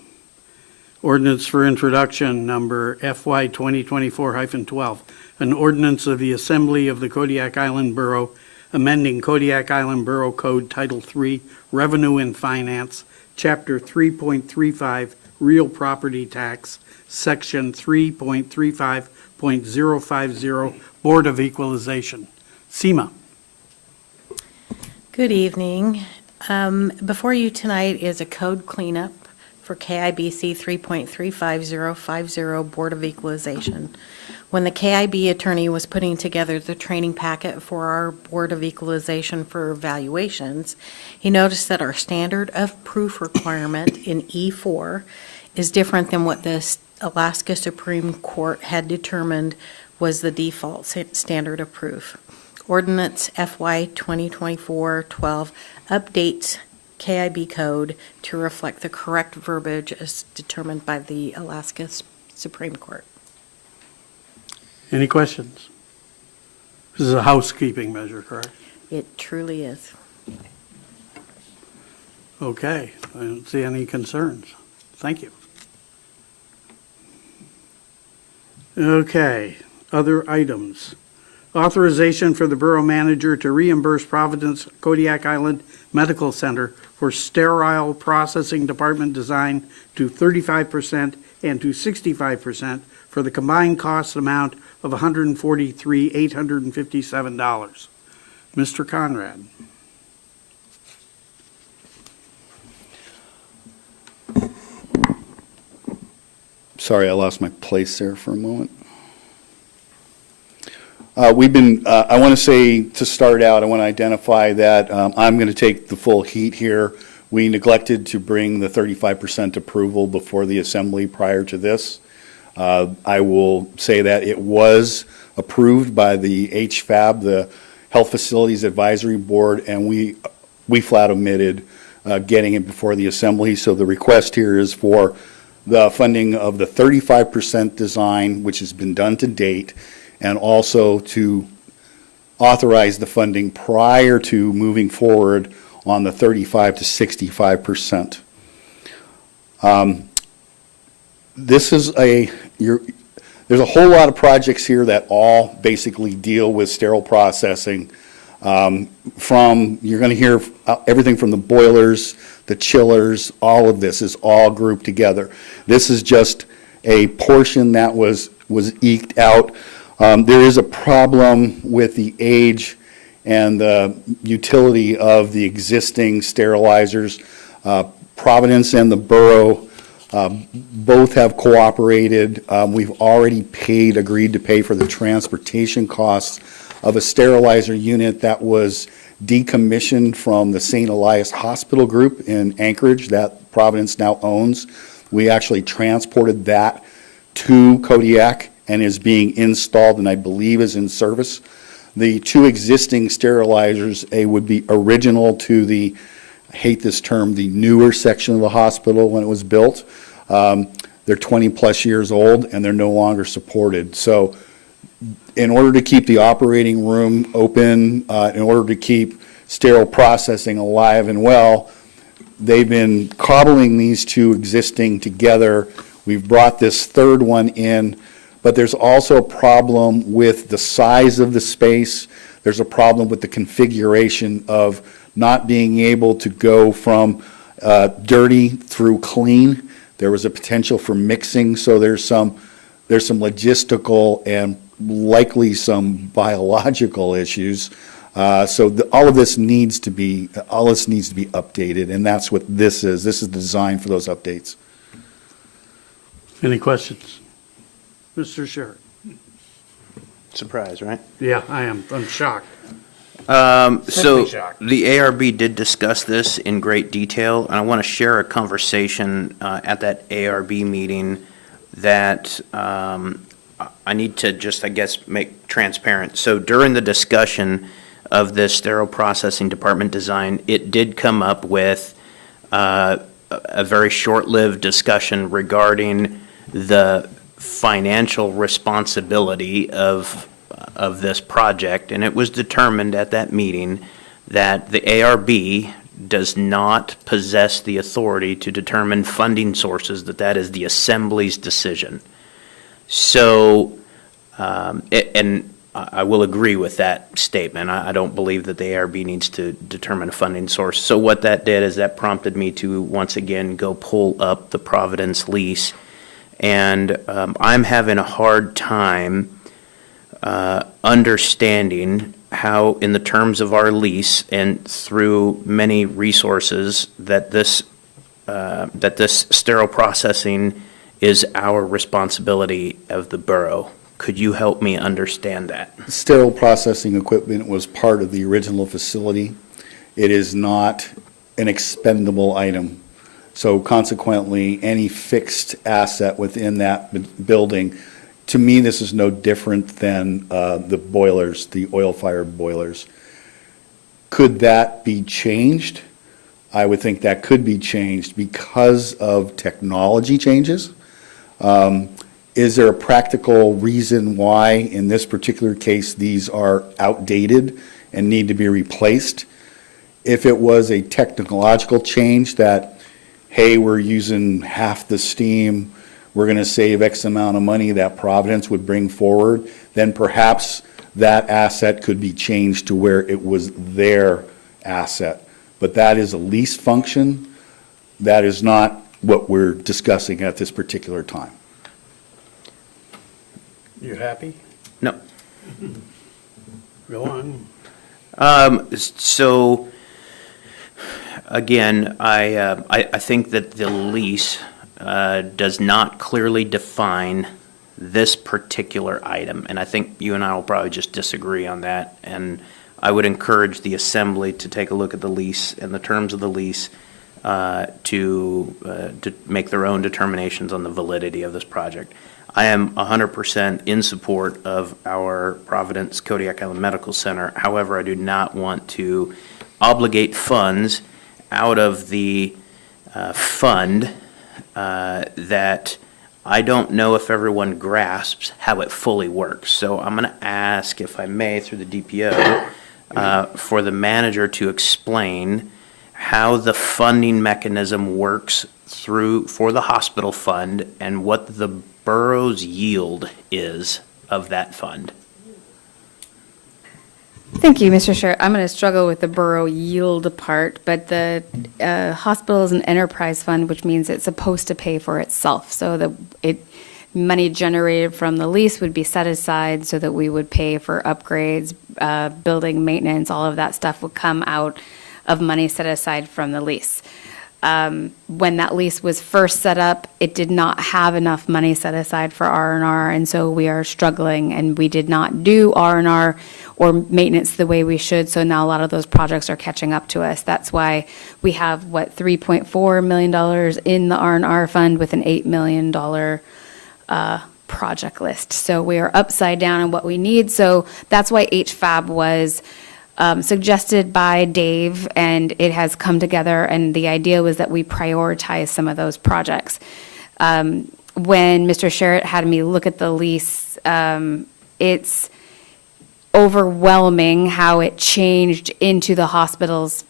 Ordinance for introduction, number FY 2024-12. An ordinance of the Assembly of the Kodiak Island Borough amending Kodiak Island Borough Code Title III, Revenue and Finance, Chapter 3.35, Real Property Tax, Section 3.35.050, Board of Equalization. Seema. Good evening. Before you tonight is a code cleanup for KIBC 3.35050 Board of Equalization. When the KIB attorney was putting together the training packet for our Board of Equalization for evaluations, he noticed that our standard of proof requirement in E4 is different than what the Alaska Supreme Court had determined was the default standard of proof. Ordinance FY 2024-12 updates KIB code to reflect the correct verbiage as determined by the Alaska Supreme Court. Any questions? This is a housekeeping measure, correct? It truly is. Okay, I don't see any concerns. Thank you. Okay, other items. Authorization for the borough manager to reimburse Providence Kodiak Island Medical Center for sterile processing department design to 35% and to 65% for the combined cost amount of $143,857. Mr. Conrad. Sorry, I lost my place there for a moment. I want to say, to start out, I want to identify that I'm going to take the full heat here. We neglected to bring the 35% approval before the assembly prior to this. I will say that it was approved by the HFAB, the Health Facilities Advisory Board, and we flat omitted getting it before the assembly. So the request here is for the funding of the 35% design, which has been done to date, and also to authorize the funding prior to moving forward on the 35 to 65%. This is there's a whole lot of projects here that all basically deal with sterile processing. You're going to hear everything from the boilers, the chillers, all of this is all grouped together. This is just a portion that was eked out. There is a problem with the age and the utility of the existing sterilizers. Providence and the Borough both have cooperated. We've already agreed to pay for the transportation costs of a sterilizer unit that was decommissioned from the St. Elias Hospital Group in Anchorage that Providence now owns. We actually transported that to Kodiak and is being installed and I believe is in service. The two existing sterilizers would be original to the, I hate this term, the newer section of the hospital when it was built. They're 20-plus years old and they're no longer supported. So in order to keep the operating room open, in order to keep sterile processing alive and well, they've been cobbling these two existing together. We've brought this third one in, but there's also a problem with the size of the space. There's a problem with the configuration of not being able to go from dirty through clean. There was a potential for mixing, so there's some logistical and likely some biological issues. All of this needs to be updated, and that's what this is. This is designed for those updates. Any questions? Mr. Sherrick? Surprise, right? Yeah, I am. I'm shocked. So Simply shocked. the ARB did discuss this in great detail, and I want to share a conversation at that ARB meeting that I need to just, I guess, make transparent. So during the discussion of this sterile processing department design, it did come up with a very short-lived discussion regarding the financial responsibility of this project, and it was determined at that meeting that the ARB does not possess the authority to determine funding sources, that is the Assembly's decision. So, and I will agree with that statement. I don't believe that the ARB needs to determine a funding source. So what that did is that prompted me to once again go pull up the Providence lease, and I'm having a hard time understanding how, in the terms of our lease and through many resources, that this sterile processing is our responsibility of the borough. Could you help me understand that? Sterile processing equipment was part of the original facility. It is not an expendable item. So consequently, any fixed asset within that building, to me, this is no different than the boilers, the oil-fired boilers. Could that be changed? I would think that could be changed because of technology changes. Is there a practical reason why, in this particular case, these are outdated and need to be replaced? If it was a technological change that, hey, we're using half the steam, we're going to save X amount of money that Providence would bring forward, then perhaps that asset could be changed to where it was their asset. But that is a lease function. That is not what we're discussing at this particular time. You happy? No. Go on. So, again, I think that the lease does not clearly define this particular item, and I think you and I will probably just disagree on that, and I would encourage the Assembly to take a look at the lease and the terms of the lease to make their own determinations on the validity of this project. I am 100% in support of our Providence Kodiak Island Medical Center. However, I do not want to obligate funds out of the fund that I don't know if everyone grasps how it fully works. So I'm going to ask, if I may, through the DPO, for the manager to explain how the funding mechanism works for the hospital fund and what the borough's yield is of that fund. Thank you, Mr. Chair. I'm going to struggle with the borough yield part, but the hospital is an enterprise fund, which means it's supposed to pay for itself. So money generated from the lease would be set aside so that we would pay for upgrades, building maintenance, all of that stuff would come out of money set aside from the lease. When that lease was first set up, it did not have enough money set aside for R&R, and so we are struggling, and we did not do R&R or maintenance the way we should, so now a lot of those projects are catching up to us. That's why we have, $3.4 million in the R&R fund with an $8 million project list. So we are upside down on what we need, so that's why HFAB was suggested by Dave, and it has come together, and the idea was that we prioritize some of those projects. When Mr. Sherritt had me look at the lease, it's overwhelming how it changed into the hospital's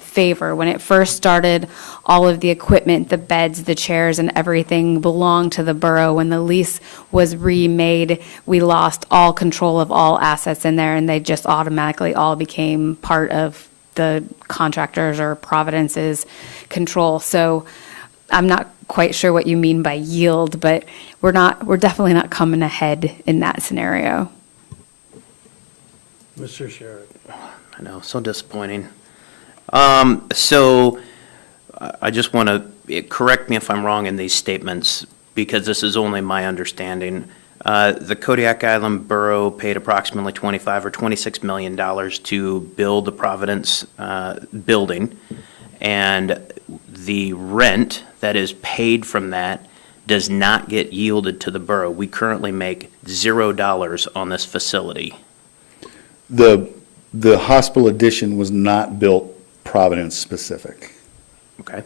favor. When it first started, all of the equipment, the beds, the chairs, and everything belonged to the borough. When the lease was remade, we lost all control of all assets in there, and they just automatically all became part of the contractor's or Providence's control. So I'm not quite sure what you mean by yield, but we're definitely not coming ahead in that scenario. Mr. Sherritt. I know, so disappointing. So I just want to, correct me if I'm wrong in these statements, because this is only my understanding. The Kodiak Island Borough paid approximately $25 or $26 million to build the Providence building, and the rent that is paid from that does not get yielded to the borough. We currently make $0 on this facility. The hospital addition was not built Providence specific. Okay?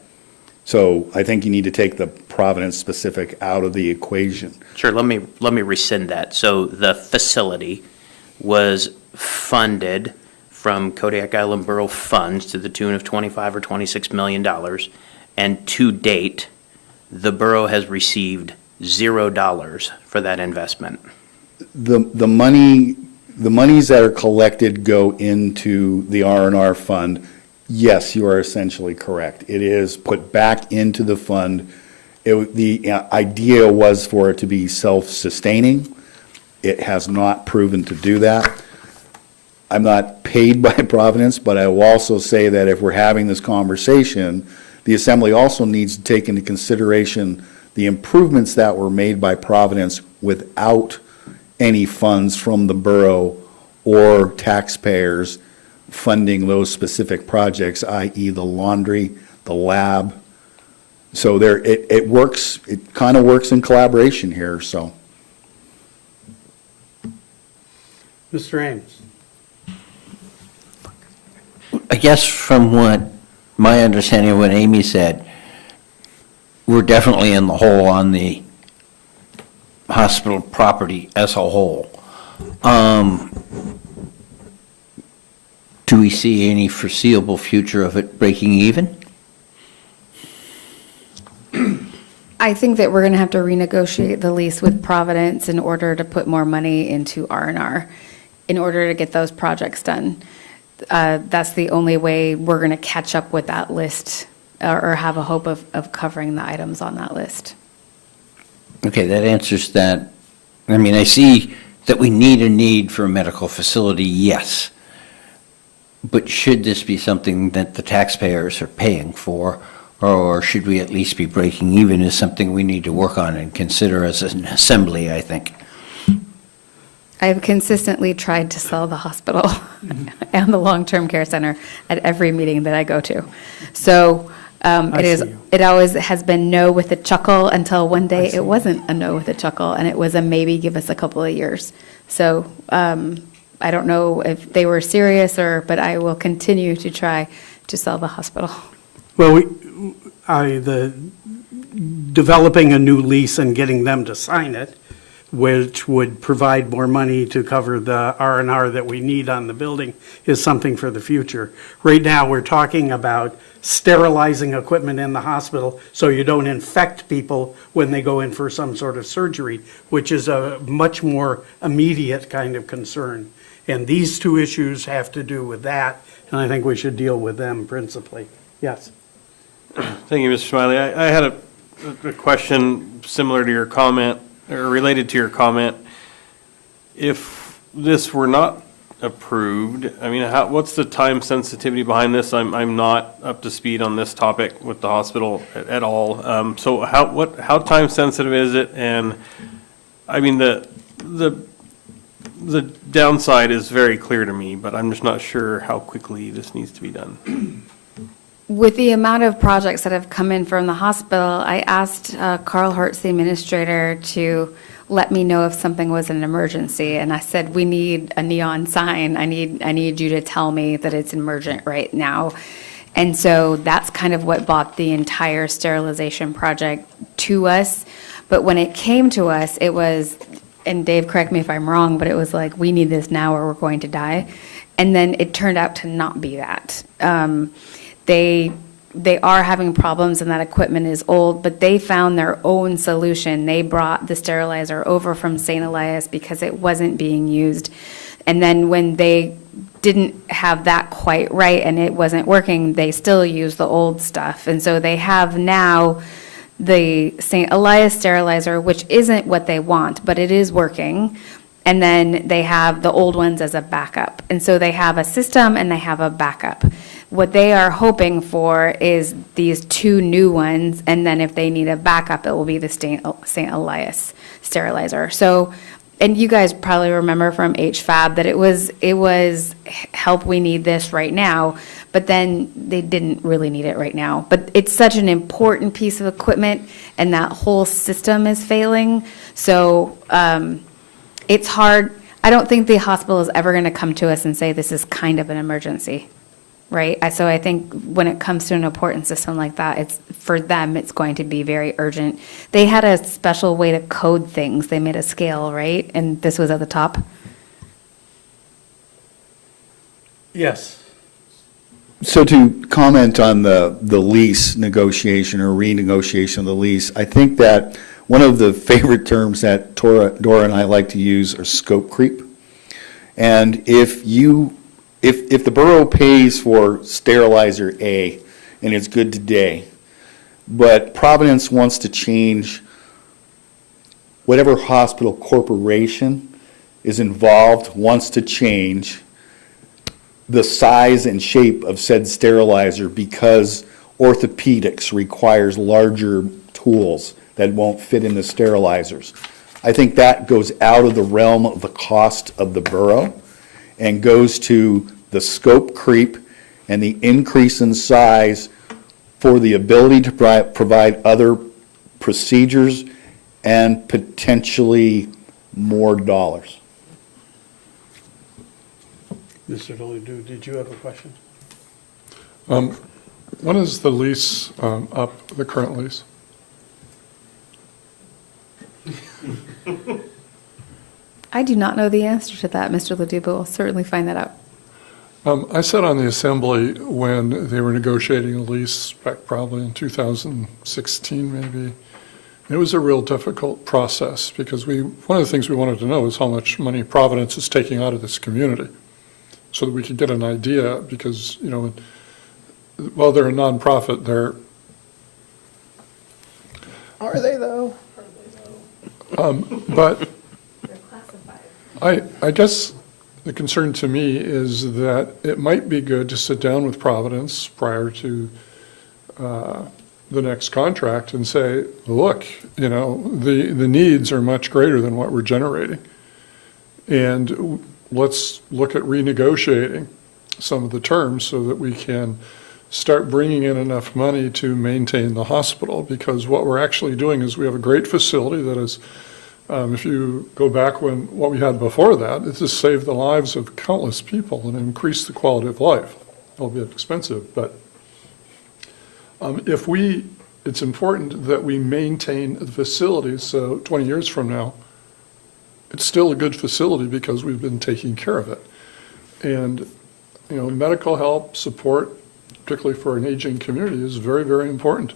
So I think you need to take the Providence specific out of the equation. Sure, let me rescind that. So the facility was funded from Kodiak Island Borough funds to the tune of $25 or $26 million, and to date, the borough has received $0 for that investment. The monies that are collected go into the R&R fund. Yes, you are essentially correct. It is put back into the fund. The idea was for it to be self-sustaining. It has not proven to do that. I'm not paid by Providence, but I will also say that if we're having this conversation, the Assembly also needs to take into consideration the improvements that were made by Providence without any funds from the borough or taxpayers funding those specific projects, i.e. the laundry, the lab. So it works, it kind of works in collaboration here, so. Mr. Ames. I guess from what my understanding of what Amy said, we're definitely in the hole on the hospital property as a whole. Do we see any foreseeable future of it breaking even? I think that we're going to have to renegotiate the lease with Providence in order to put more money into R&R, in order to get those projects done. That's the only way we're going to catch up with that list or have a hope of covering the items on that list. Okay, that answers that. I mean, I see that we need a need for a medical facility, yes. But should this be something that the taxpayers are paying for, or should we at least be breaking even is something we need to work on and consider as an assembly, I think. I've consistently tried to sell the hospital and the long-term care center at every meeting that I go to. So it always has been no with a chuckle until one day it wasn't a no with a chuckle, and it was a maybe, give us a couple of years. So I don't know if they were serious but I will continue to try to sell the hospital. Well, developing a new lease and getting them to sign it, which would provide more money to cover the R&R that we need on the building, is something for the future. Right now, we're talking about sterilizing equipment in the hospital so you don't infect people when they go in for some sort of surgery, which is a much more immediate kind of concern. And these two issues have to do with that, and I think we should deal with them principally. Yes? Thank you, Mr. Smiley. I had a question similar to your comment, or related to your comment. If this were not approved, I mean, what's the time sensitivity behind this? I'm not up to speed on this topic with the hospital at all. So how time sensitive is it? And, I mean, the downside is very clear to me, but I'm just not sure how quickly this needs to be done. With the amount of projects that have come in from the hospital, I asked Carl Hertz, the administrator, to let me know if something was an emergency. And I said, we need a neon sign. I need you to tell me that it's emergent right now. And so that's kind of what brought the entire sterilization project to us. But when it came to us, it was, and Dave, correct me if I'm wrong, but it was like, we need this now or we're going to die. And then it turned out to not be that. They are having problems and that equipment is old, but they found their own solution. They brought the sterilizer over from St. Elias because it wasn't being used. And then when they didn't have that quite right and it wasn't working, they still used the old stuff. And so they have now the St. Elias sterilizer, which isn't what they want, but it is working. And then they have the old ones as a backup. And so they have a system and they have a backup. What they are hoping for is these two new ones, and then if they need a backup, it will be the St. Elias sterilizer. So, and you guys probably remember from HFAB that it was help, we need this right now, but then they didn't really need it right now. But it's such an important piece of equipment, and that whole system is failing. So, it's hard. I don't think the hospital is ever going to come to us and say this is kind of an emergency, right? So I think when it comes to an important system like that, it's for them, it's going to be very urgent. They had a special way to code things. They made a scale, right? And this was at the top. Yes. So to comment on the lease negotiation or renegotiation of the lease, I think that one of the favorite terms that Dora and I like to use are scope creep. And if the borough pays for sterilizer A and it's good today, but Providence wants to change whatever hospital corporation is involved wants to change the size and shape of said sterilizer because orthopedics requires larger tools that won't fit in the sterilizers. I think that goes out of the realm of the cost of the borough and goes to the scope creep and the increase in size for the ability to provide other procedures and potentially more dollars. Mr. Deludu, did you have a question? When is the lease up, the current lease? I do not know the answer to that, Mr. Ledoux, but we'll certainly find that out. I sat on the assembly when they were negotiating a lease back probably in 2016 maybe. It was a real difficult process because one of the things we wanted to know is how much money Providence is taking out of this community so that we could get an idea because, you know, while they're a nonprofit, they're. Are they though? But I guess the concern to me is that it might be good to sit down with Providence prior to the next contract and say, look, you know, the needs are much greater than what we're generating. And let's look at renegotiating some of the terms so that we can start bringing in enough money to maintain the hospital, because what we're actually doing is we have a great facility that is, if you go back what we had before that, it just saved the lives of countless people and increased the quality of life, albeit expensive. But if we it's important that we maintain the facilities, so 20 years from now, it's still a good facility because we've been taking care of it. And, medical help, support, particularly for an aging community, is very, very important.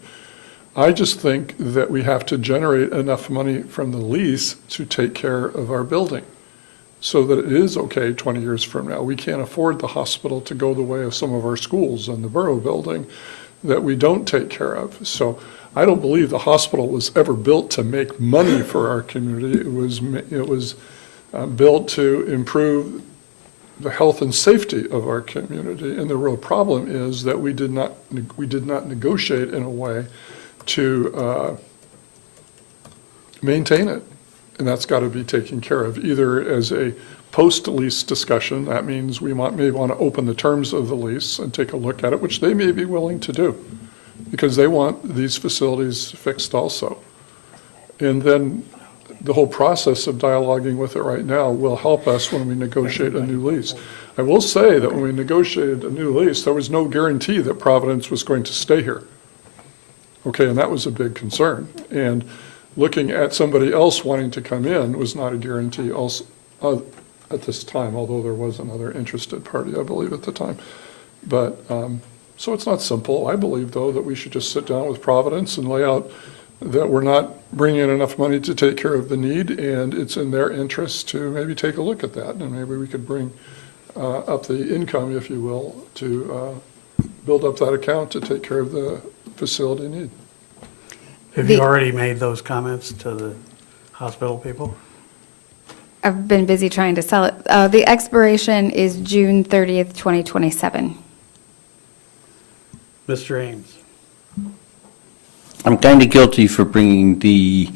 I just think that we have to generate enough money from the lease to take care of our building so that it is okay 20 years from now. We can't afford the hospital to go the way of some of our schools and the Borough building that we don't take care of. So I don't believe the hospital was ever built to make money for our community. It was built to improve the health and safety of our community. And the real problem is that we did not negotiate in a way to maintain it. And that's got to be taken care of, either as a post-lease discussion. That means we may want to open the terms of the lease and take a look at it, which they may be willing to do, because they want these facilities fixed also. And then the whole process of dialoguing with it right now will help us when we negotiate a new lease. I will say that when we negotiated a new lease, there was no guarantee that Providence was going to stay here. Okay, and that was a big concern. And looking at somebody else wanting to come in was not a guarantee also at this time, although there was another interested party, I believe, at the time. But, so it's not simple. I believe, though, that we should just sit down with Providence and lay out that we're not bringing in enough money to take care of the need, and it's in their interest to maybe take a look at that. And maybe we could bring up the income, if you will, to build up that account to take care of the facility need. Have you already made those comments to the hospital people? I've been busy trying to sell it. The expiration is June 30th, 2027. Mr. Ames? I'm kind of guilty for bringing the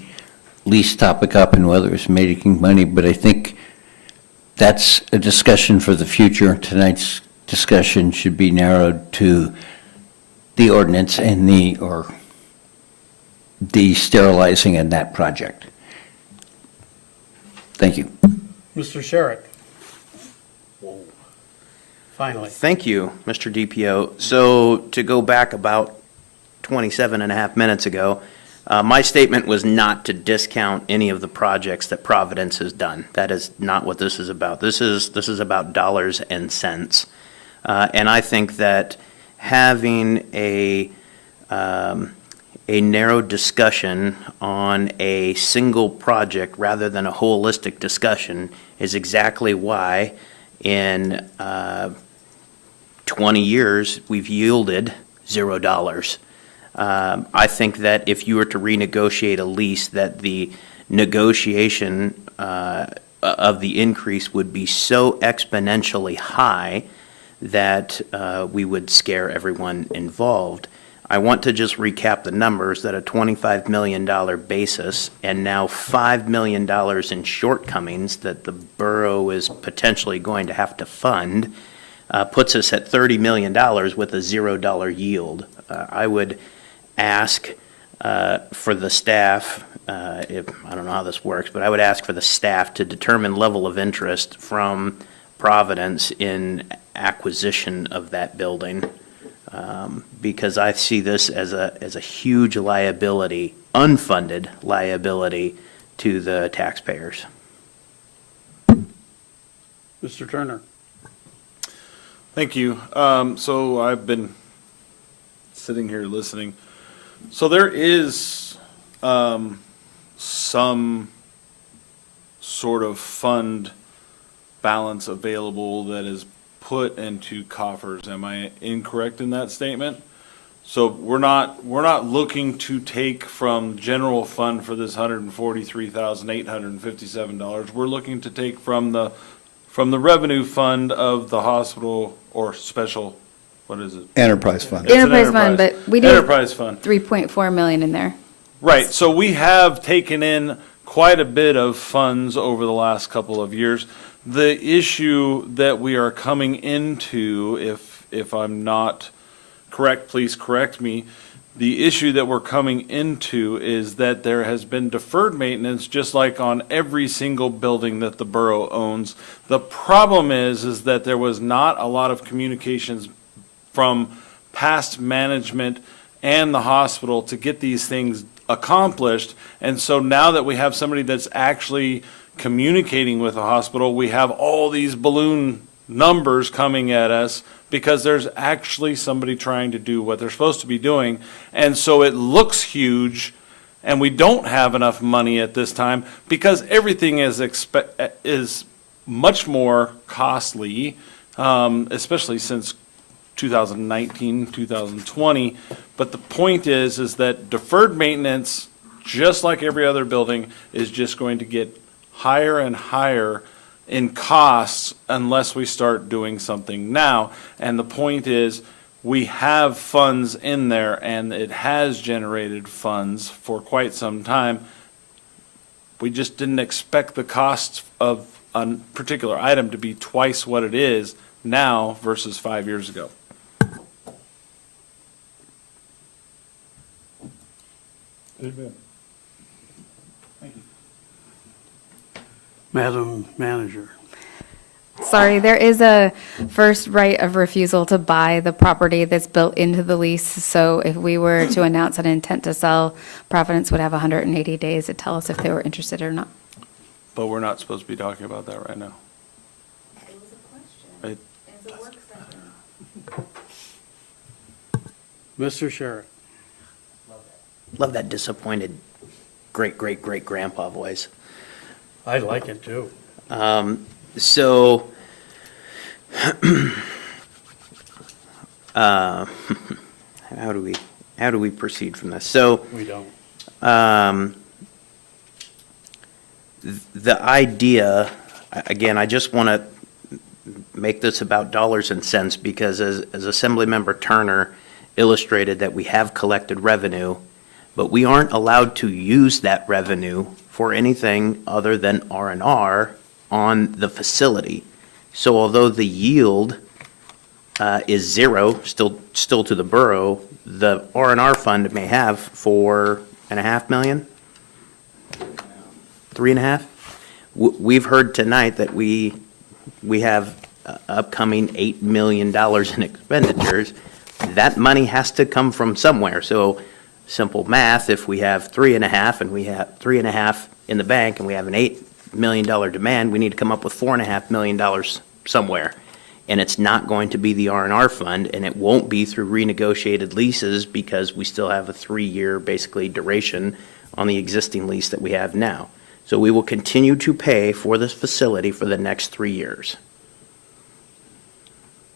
lease topic up and whether it's making money, but I think that's a discussion for the future. Tonight's discussion should be narrowed to the ordinance and the sterilizing in that project. Thank you. Mr. Sherrick? Finally. Thank you, Mr. DPO. So to go back about 27 and a half minutes ago, my statement was not to discount any of the projects that Providence has done. That is not what this is about. This is about dollars and cents. And I think that having a narrow discussion on a single project rather than a holistic discussion is exactly why in 20 years we've yielded $0. I think that if you were to renegotiate a lease, that the negotiation of the increase would be so exponentially high that we would scare everyone involved. I want to just recap the numbers, that a $25 million basis and now $5 million in shortcomings that the borough is potentially going to have to fund puts us at $30 million with a $0 yield. I would ask for the staff, I don't know how this works, but I would ask for the staff to determine level of interest from Providence in acquisition of that building. Because I see this as a huge liability, unfunded liability to the taxpayers. Mr. Turner? Thank you. So I've been sitting here listening. So there is some sort of fund balance available that is put into coffers. Am I incorrect in that statement? So we're not looking to take from general fund for this $143,857. We're looking to take from the revenue fund of the hospital or special, what is it? Enterprise fund. It's an Enterprise fund, but we do Enterprise fund. 3.4 million in there. Right, so we have taken in quite a bit of funds over the last couple of years. The issue that we are coming into, if I'm not correct, please correct me. The issue that we're coming into is that there has been deferred maintenance, just like on every single building that the borough owns. The problem is that there was not a lot of communications from past management and the hospital to get these things accomplished. And so now that we have somebody that's actually communicating with the hospital, we have all these balloon numbers coming at us because there's actually somebody trying to do what they're supposed to be doing. And so it looks huge, and we don't have enough money at this time because everything is much more costly, especially since 2019, 2020. But the point is that deferred maintenance, just like every other building, is just going to get higher and higher in costs unless we start doing something now. And the point is, we have funds in there, and it has generated funds for quite some time. We just didn't expect the cost of a particular item to be twice what it is now versus 5 years ago. Amen. Madam Manager. Sorry, there is a first right of refusal to buy the property that's built into the lease. So if we were to announce an intent to sell, Providence would have 180 days to tell us if they were interested or not. But we're not supposed to be talking about that right now. It was a question. It- It's a work session. Mr. Sheriff. Love that disappointed great-great-great-grandpa voice. I like it too. So, how do we proceed from this? So, We don't. the idea, again, I just want to make this about dollars and cents because as Assemblymember Turner illustrated that we have collected revenue, but we aren't allowed to use that revenue for anything other than R&R on the facility. So although the yield is zero, still to the borough, the R&R fund may have $4.5 million? 3.5? We've heard tonight that we have upcoming $8 million in expenditures. That money has to come from somewhere. So simple math, if we have 3.5 and we have 3.5 in the bank and we have an $8 million demand, we need to come up with $4.5 million somewhere. And it's not going to be the R&R fund, and it won't be through renegotiated leases because we still have a 3-year basically duration on the existing lease that we have now. So we will continue to pay for this facility for the next 3 years.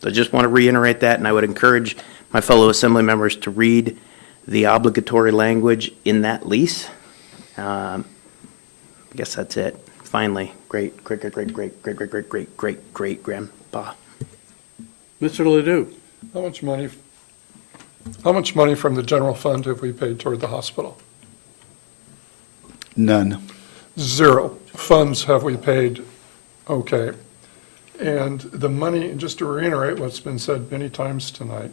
So I just want to reiterate that, and I would encourage my fellow assembly members to read the obligatory language in that lease. I guess that's it. Finally, great grandpa. Mr. Ledoux. How much money from the general fund have we paid toward the hospital? None. Zero funds have we paid. Okay. And the money, just to reiterate what's been said many times tonight,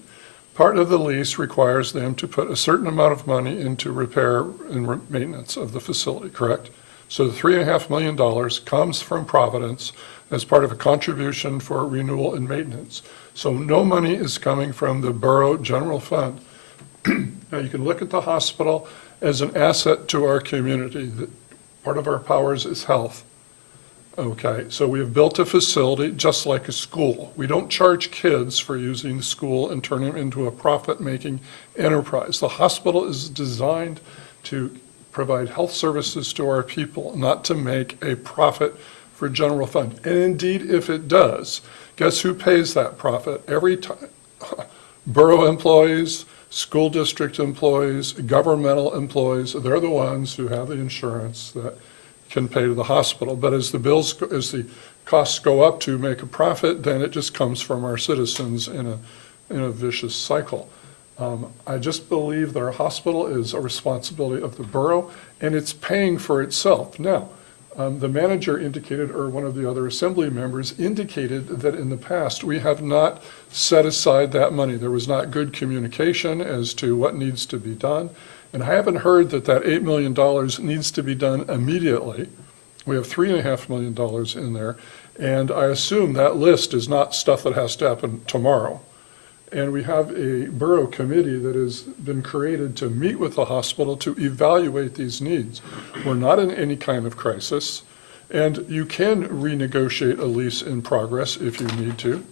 part of the lease requires them to put a certain amount of money into repair and maintenance of the facility, correct? So the $3.5 million comes from Providence as part of a contribution for renewal and maintenance. So no money is coming from the borough general fund. Now, you can look at the hospital as an asset to our community. Part of our powers is health. Okay, so we have built a facility just like a school. We don't charge kids for using the school and turn them into a profit-making enterprise. The hospital is designed to provide health services to our people, not to make a profit for general fund. And indeed, if it does, guess who pays that profit? Every time, borough employees, school district employees, governmental employees, they're the ones who have the insurance that can pay to the hospital. But as the costs go up to make a profit, then it just comes from our citizens in a vicious cycle. I just believe that our hospital is a responsibility of the borough, and it's paying for itself. Now, the manager indicated, or one of the other assembly members indicated, that in the past we have not set aside that money. There was not good communication as to what needs to be done. And I haven't heard that $8 million needs to be done immediately. We have $3.5 million in there. And I assume that list is not stuff that has to happen tomorrow. And we have a borough committee that has been created to meet with the hospital to evaluate these needs. We're not in any kind of crisis, and you can renegotiate a lease in progress if you need to.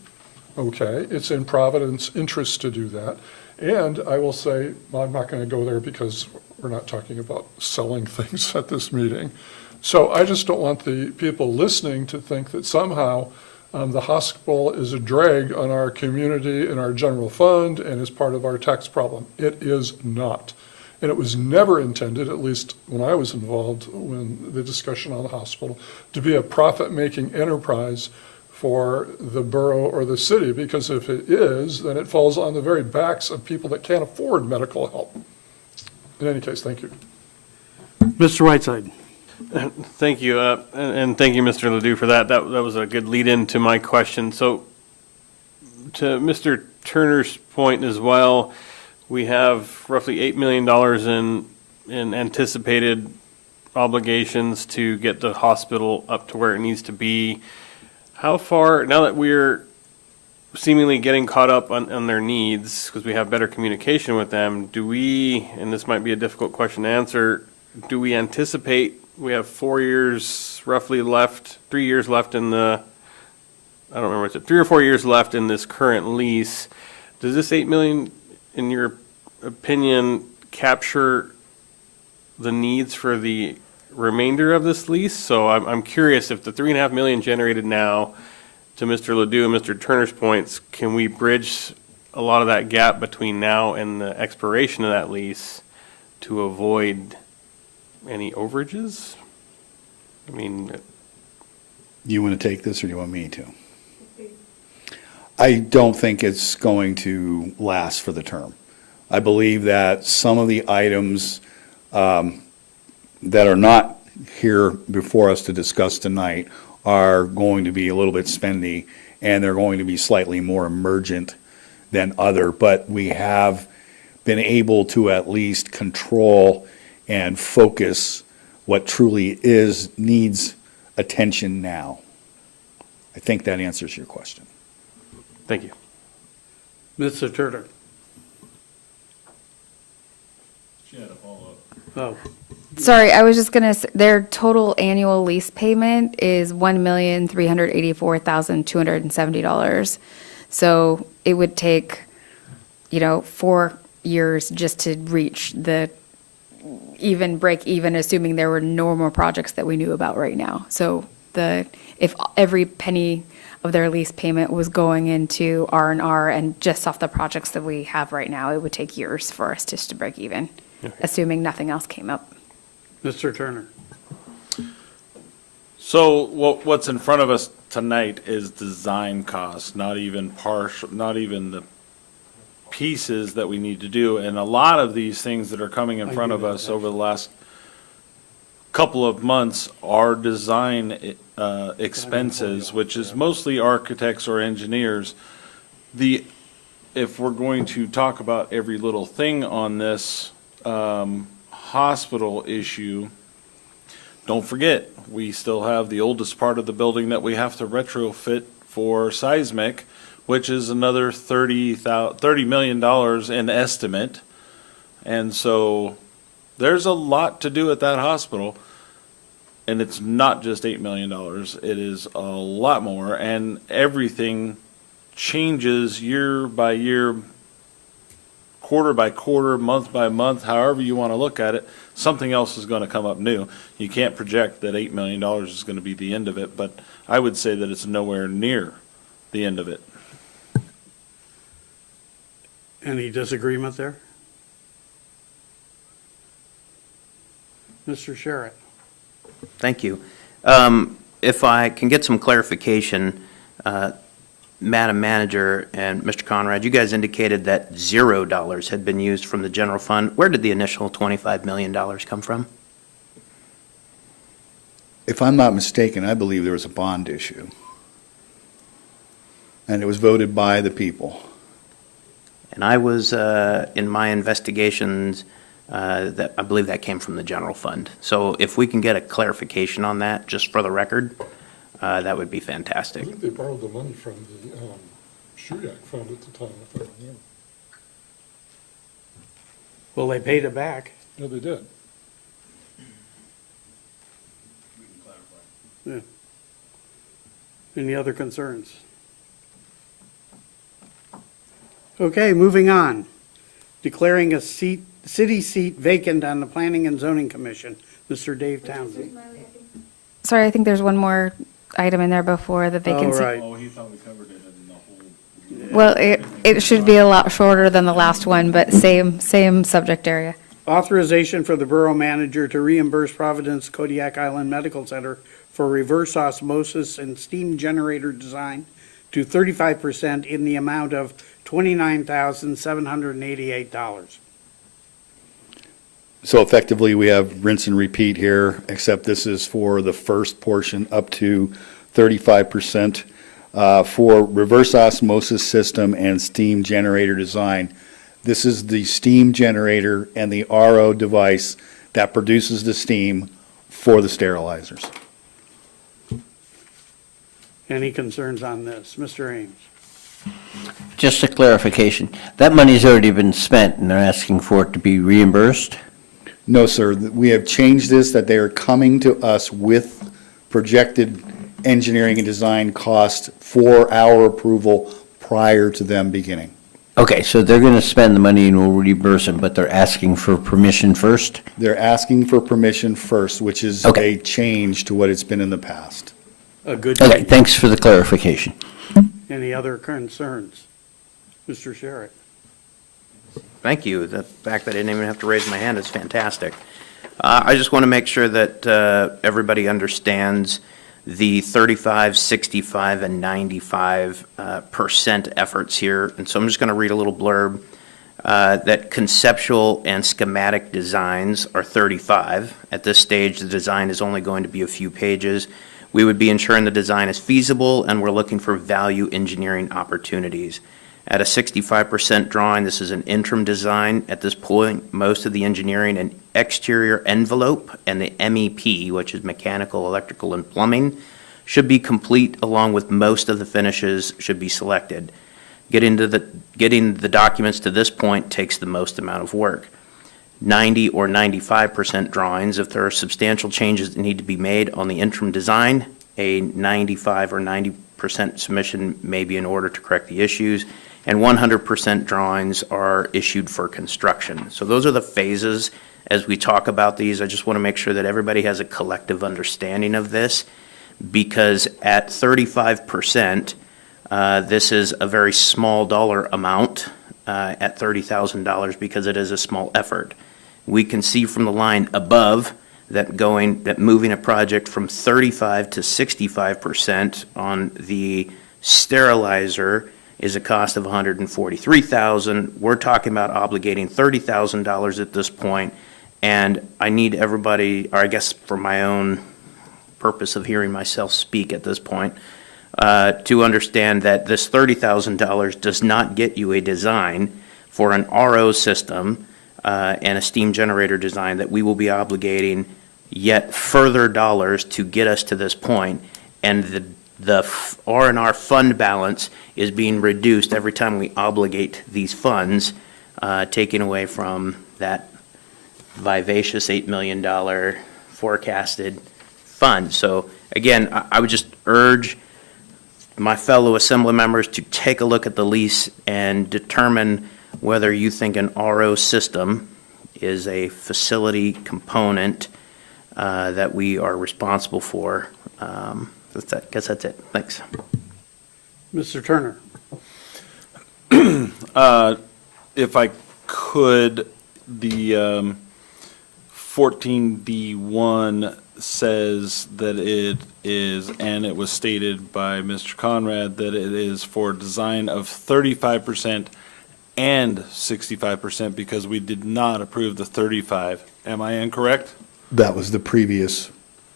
Okay, it's in Providence's interest to do that. And I will say, well, I'm not going to go there because we're not talking about selling things at this meeting. So I just don't want the people listening to think that somehow the hospital is a drag on our community and our general fund and is part of our tax problem. It is not. And it was never intended, at least when I was involved when the discussion on the hospital, to be a profit-making enterprise for the borough or the city, because if it is, then it falls on the very backs of people that can't afford medical help. In any case, thank you. Mr. Whiteside. Thank you, and thank you, Mr. Ledoux, for that. That was a good lead-in to my question. So, to Mr. Turner's point as well, we have roughly $8 million in anticipated obligations to get the hospital up to where it needs to be. How far, now that we're seemingly getting caught up on their needs, because we have better communication with them, do we, and this might be a difficult question to answer, do we anticipate we have 4 years roughly left, 3 years left in the, I don't remember, is it 3 or 4 years left in this current lease? Does this 8 million, in your opinion, capture the needs for the remainder of this lease? So I'm curious if the 3.5 million generated now, to Mr. Ledoux and Mr. Turner's points, can we bridge a lot of that gap between now and the expiration of that lease to avoid any overages? I mean, You want to take this, or do you want me to? I don't think it's going to last for the term. I believe that some of the items that are not here before us to discuss tonight are going to be a little bit spendy, and they're going to be slightly more emergent than other, but we have been able to at least control and focus what truly needs attention now. I think that answers your question. thank you. Mr. Turner. Oh, Sorry, I was just gonna, their total annual lease payment is $1,384,270. So it would take, 4 years just to reach the break even, assuming there were no more projects that we knew about right now. So if every penny of their lease payment was going into R&R and just off the projects that we have right now, it would take years for us just to break even, assuming nothing else came up. Mr. Turner. So what's in front of us tonight is design costs, not even the pieces that we need to do. And a lot of these things that are coming in front of us over the last couple of months are design expenses, which is mostly architects or engineers. If we're going to talk about every little thing on this hospital issue, don't forget, we still have the oldest part of the building that we have to retrofit for seismic, which is another $30 million in estimate. And so there's a lot to do at that hospital. And it's not just $8 million. It is a lot more. And everything changes year by year, quarter by quarter, month by month, however you want to look at it. Something else is going to come up new. You can't project that $8 million is going to be the end of it, but I would say that it's nowhere near the end of it. Any disagreement there? Mr. Sherritt. Thank you. If I can get some clarification, Madam Manager and Mr. Conrad, you guys indicated that $0 had been used from the general fund. Where did the initial $25 million come from? If I'm not mistaken, I believe there was a bond issue. And it was voted by the people. And I was, in my investigations, that I believe that came from the general fund. So if we can get a clarification on that, just for the record, that would be I fantastic. think they borrowed the money from the Shuyak Fund at the time, if I remember. Well, they paid it back. Yeah, they did. Yeah. Any other concerns? Okay, moving on. Declaring a city seat vacant on the Planning and Zoning Commission. Mr. Dave Townsend. Sorry, I think there's one more item in there before the Oh, vacancy. right. Oh, he thought we covered it in the whole. Well, it should be a lot shorter than the last one, but same subject area. Authorization for the borough manager to reimburse Providence Kodiak Island Medical Center for reverse osmosis and steam generator design to 35% in the amount of $29,788. So effectively, we have rinse and repeat here, except this is for the first portion up to 35% for reverse osmosis system and steam generator design. This is the steam generator and the RO device that produces the steam for the sterilizers. Any concerns on this? Mr. Ames? Just a clarification, that money's already been spent and they're asking for it to be reimbursed? No, sir, we have changed this, that they are coming to us with projected engineering and design cost for our approval prior to them beginning. Okay, so they're going to spend the money and we'll reimburse them, but they're asking for permission first? They're asking for permission first, which is Okay. a change to what it's been in the past. A good Okay, thing. thanks for the clarification. Any other concerns? Mr. Sherritt? Thank you. The fact that I didn't even have to raise my hand is fantastic. I just want to make sure that everybody understands the 35, 65, and 95% efforts here. And so I'm just going to read a little blurb that conceptual and schematic designs are 35. At this stage, the design is only going to be a few pages. We would be ensuring the design is feasible, and we're looking for value engineering opportunities. At a 65% drawing, this is an interim design. At this point, most of the engineering and exterior envelope and the MEP, which is mechanical, electrical, and plumbing, should be complete, along with most of the finishes should be selected. Getting the documents to this point takes the most amount of work. 90 or 95% drawings, if there are substantial changes that need to be made on the interim design, a 95 or 90% submission may be in order to correct the issues, and 100% drawings are issued for construction. So those are the phases as we talk about these. I just want to make sure that everybody has a collective understanding of this, because at 35%, this is a very small dollar amount at $30,000 because it is a small effort. We can see from the line above that moving a project from 35 to 65% on the sterilizer is a cost of $143,000. We're talking about obligating $30,000 at this point, and I need everybody, or I guess for my own purpose of hearing myself speak at this point, to understand that this $30,000 does not get you a design for an RO system and a steam generator design that we will be obligating yet further dollars to get us to this point, and the R&R fund balance is being reduced every time we obligate these funds, taking away from that vivacious $8 million forecasted fund. So again, I would just urge my fellow assembly members to take a look at the lease and determine whether you think an RO system is a facility component that we are responsible for. I guess that's it. Thanks. Mr. Turner? If I could, the 14D1 says that it is, and it was stated by Mr. Conrad, that it is for design of 35% and 65% because we did not approve the 35. Am I incorrect? That was the previous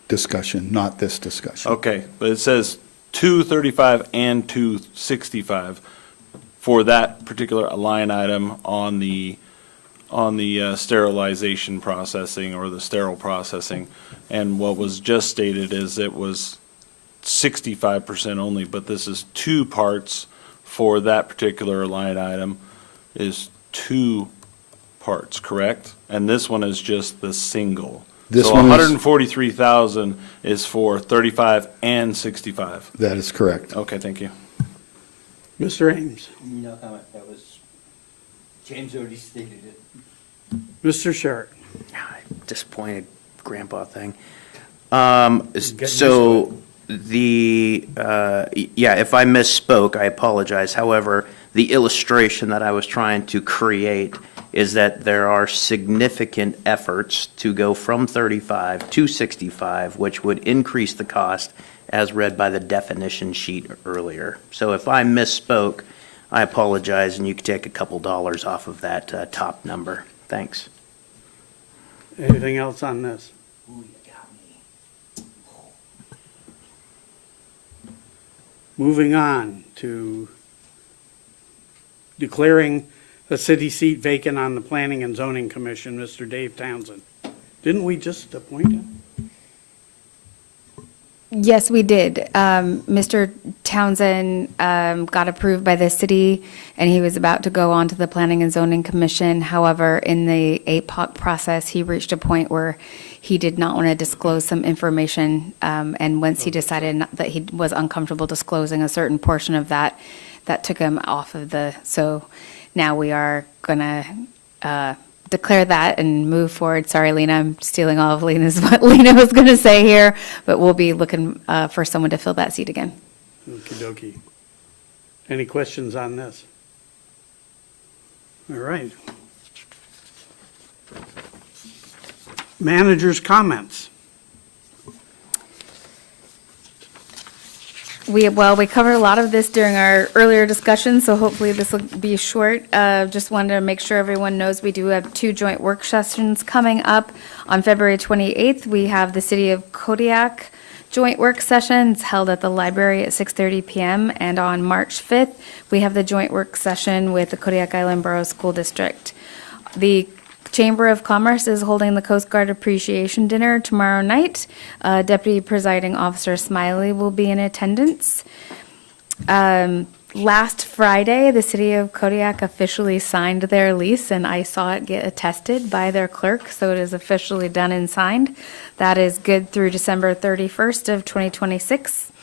discussion, not this discussion. Okay, but it says 235 and 265 for that particular line item on the sterilization processing or the sterile processing. And what was just stated is it was 65% only, but this is two parts for that particular line item is 2 parts, correct? And this one is just the single. This So one is- 143,000 is for 35 and 65. That is correct. Okay, thank you. Mr. Ames, No comment, that was, James already stated it. Mr. Sherrick. Disappointed grandpa thing. used to So if I misspoke, I apologize. However, the illustration that I was trying to create is that there are significant efforts to go from 35 to 65, which would increase the cost as read by the definition sheet earlier. So if I misspoke, I apologize, and you could take a couple dollars off of that top number. Thanks. Anything else on this? Moving on to declaring a city seat vacant on the Planning and Zoning Commission, Mr. Dave Townsend. Didn't we just appoint him? Yes, we did. Mr. Townsend got approved by the city, and he was about to go on to the Planning and Zoning Commission. However, in the APOC process, he reached a point where he did not want to disclose some information, and once he decided that he was uncomfortable disclosing a certain portion of that, that took him off of so now we are going to declare that and move forward. Sorry, Lena, I'm stealing all of Lena's, what Lena was going to say here, but we'll be looking for someone to fill that seat again. Okey dokey. Any questions on this? All right. Manager's comments. We covered a lot of this during our earlier discussion, so hopefully this will be short. Just wanted to make sure everyone knows we do have 2 joint work sessions coming up. On February 28th, we have the City of Kodiak joint work session. It's held at the library at 6:30 p.m. And on March 5th, we have the joint work session with the Kodiak Island Borough School District. The Chamber of Commerce is holding the Coast Guard Appreciation Dinner tomorrow night. Deputy Presiding Officer Smiley will be in attendance. Last Friday, the City of Kodiak officially signed their lease, and I saw it get attested by their clerk, so it is officially done and signed. That is good through December 31st of 2026.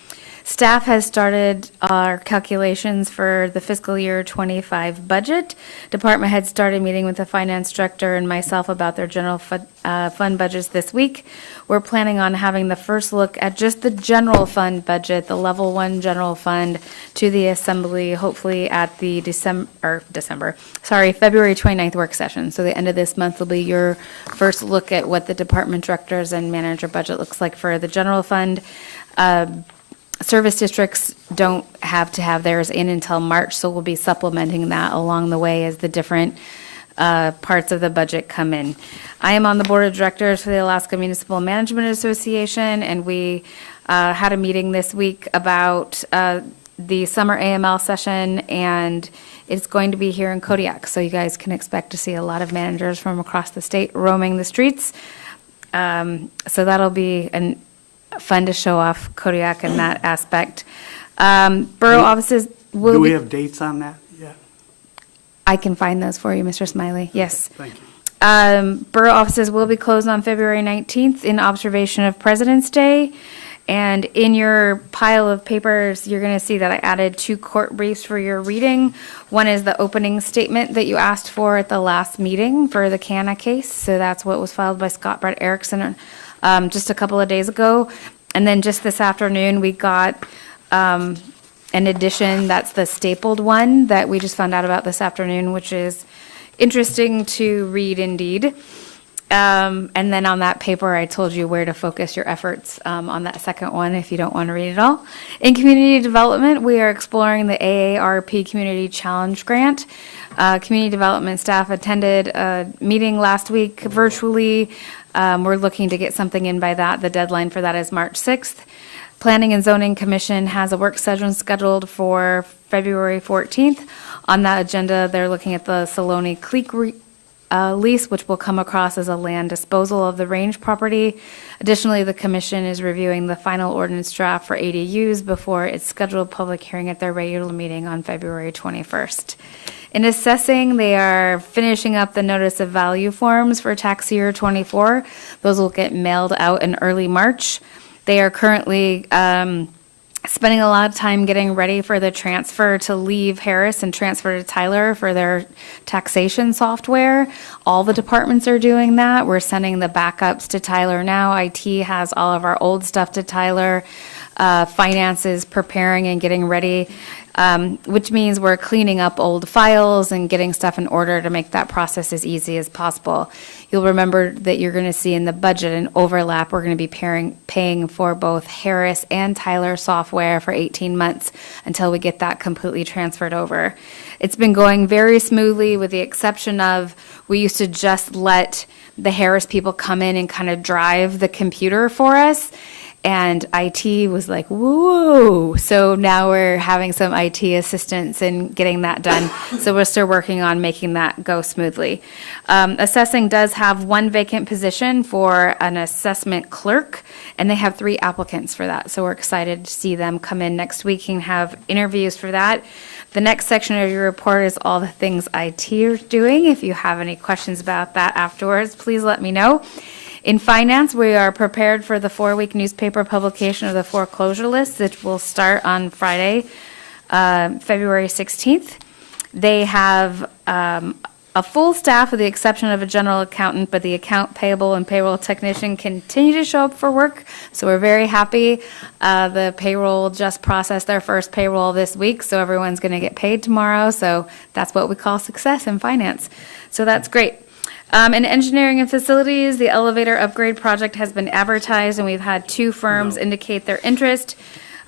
Staff has started our calculations for the fiscal year 25 budget. Department heads started meeting with the finance director and myself about their general fund budgets this week. We're planning on having the first look at just the general fund budget, the level 1 general fund, to the assembly, hopefully at the February 29th work session. So the end of this month will be your first look at what the department directors and manager budget looks like for the general fund. Service districts don't have to have theirs in until March, so we'll be supplementing that along the way as the different parts of the budget come in. I am on the board of directors for the Alaska Municipal Management Association, and we had a meeting this week about the summer AML session, and it's going to be here in Kodiak, so you guys can expect to see a lot of managers from across the state roaming the streets. So that'll be fun to show off Kodiak in that aspect. Borough offices will Do we be, have dates on that yet? I can find those for you, Mr. Smiley, yes. Thank you. Borough offices will be closed on February 19th in observation of President's Day. And in your pile of papers, you're going to see that I added 2 court briefs for your reading. One is the opening statement that you asked for at the last meeting for the Canna case. So that's what was filed by Scott Brett Erickson just a couple of days ago. And then just this afternoon, we got an edition, that's the stapled one that we just found out about this afternoon, which is interesting to read indeed. And then on that paper, I told you where to focus your efforts on that second one if you don't want to read it all. In community development, we are exploring the AARP Community Challenge Grant. Community development staff attended a meeting last week virtually. We're looking to get something in by that. The deadline for that is March 6th. Planning and Zoning Commission has a work session scheduled for February 14th. On that agenda, they're looking at the Saloni Creek lease, which will come across as a land disposal of the range property. Additionally, the commission is reviewing the final ordinance draft for ADUs before its scheduled public hearing at their regular meeting on February 21st. In assessing, they are finishing up the notice of value forms for tax year '24. Those will get mailed out in early March. They are currently spending a lot of time getting ready for the transfer to leave Harris and transfer to Tyler for their taxation software. All the departments are doing that. We're sending the backups to Tyler now. IT has all of our old stuff to Tyler. Finance is preparing and getting ready, which means we're cleaning up old files and getting stuff in order to make that process as easy as possible. You'll remember that you're going to see in the budget an overlap. We're going to be paying for both Harris and Tyler software for 18 months until we get that completely transferred over. It's been going very smoothly with the exception of we used to just let the Harris people come in and kind of drive the computer for us. And IT was like, whoa. So now we're having some IT assistance in getting that done. So we're still working on making that go smoothly. Assessing does have one vacant position for an assessment clerk, and they have 3 applicants for that. So we're excited to see them come in next week and have interviews for that. The next section of your report is all the things IT are doing. If you have any questions about that afterwards, please let me know. In finance, we are prepared for the 4-week newspaper publication of the foreclosure list, which will start on Friday, February 16th. They have a full staff with the exception of a general accountant, but the account payable and payroll technician continue to show up for work, so we're very happy. The payroll just processed their first payroll this week, so everyone's going to get paid tomorrow, so that's what we call success in finance. So that's great. In engineering and facilities, the elevator upgrade project has been advertised, and we've had 2 firms indicate their interest.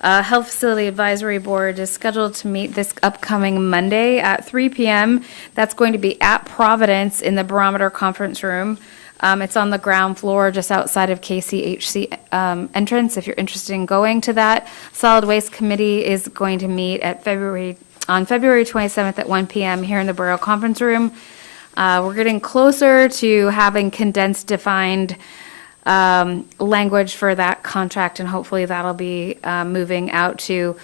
Health Facility Advisory Board is scheduled to meet this upcoming Monday at 3 p.m. That's going to be at Providence in the Barometer Conference Room. It's on the ground floor just outside of KCHC entrance if you're interested in going to that. Solid Waste Committee is going to meet on February 27th at 1 p.m. here in the Borough Conference Room. We're getting closer to having condensed, defined language for that contract, and hopefully that'll be moving out to,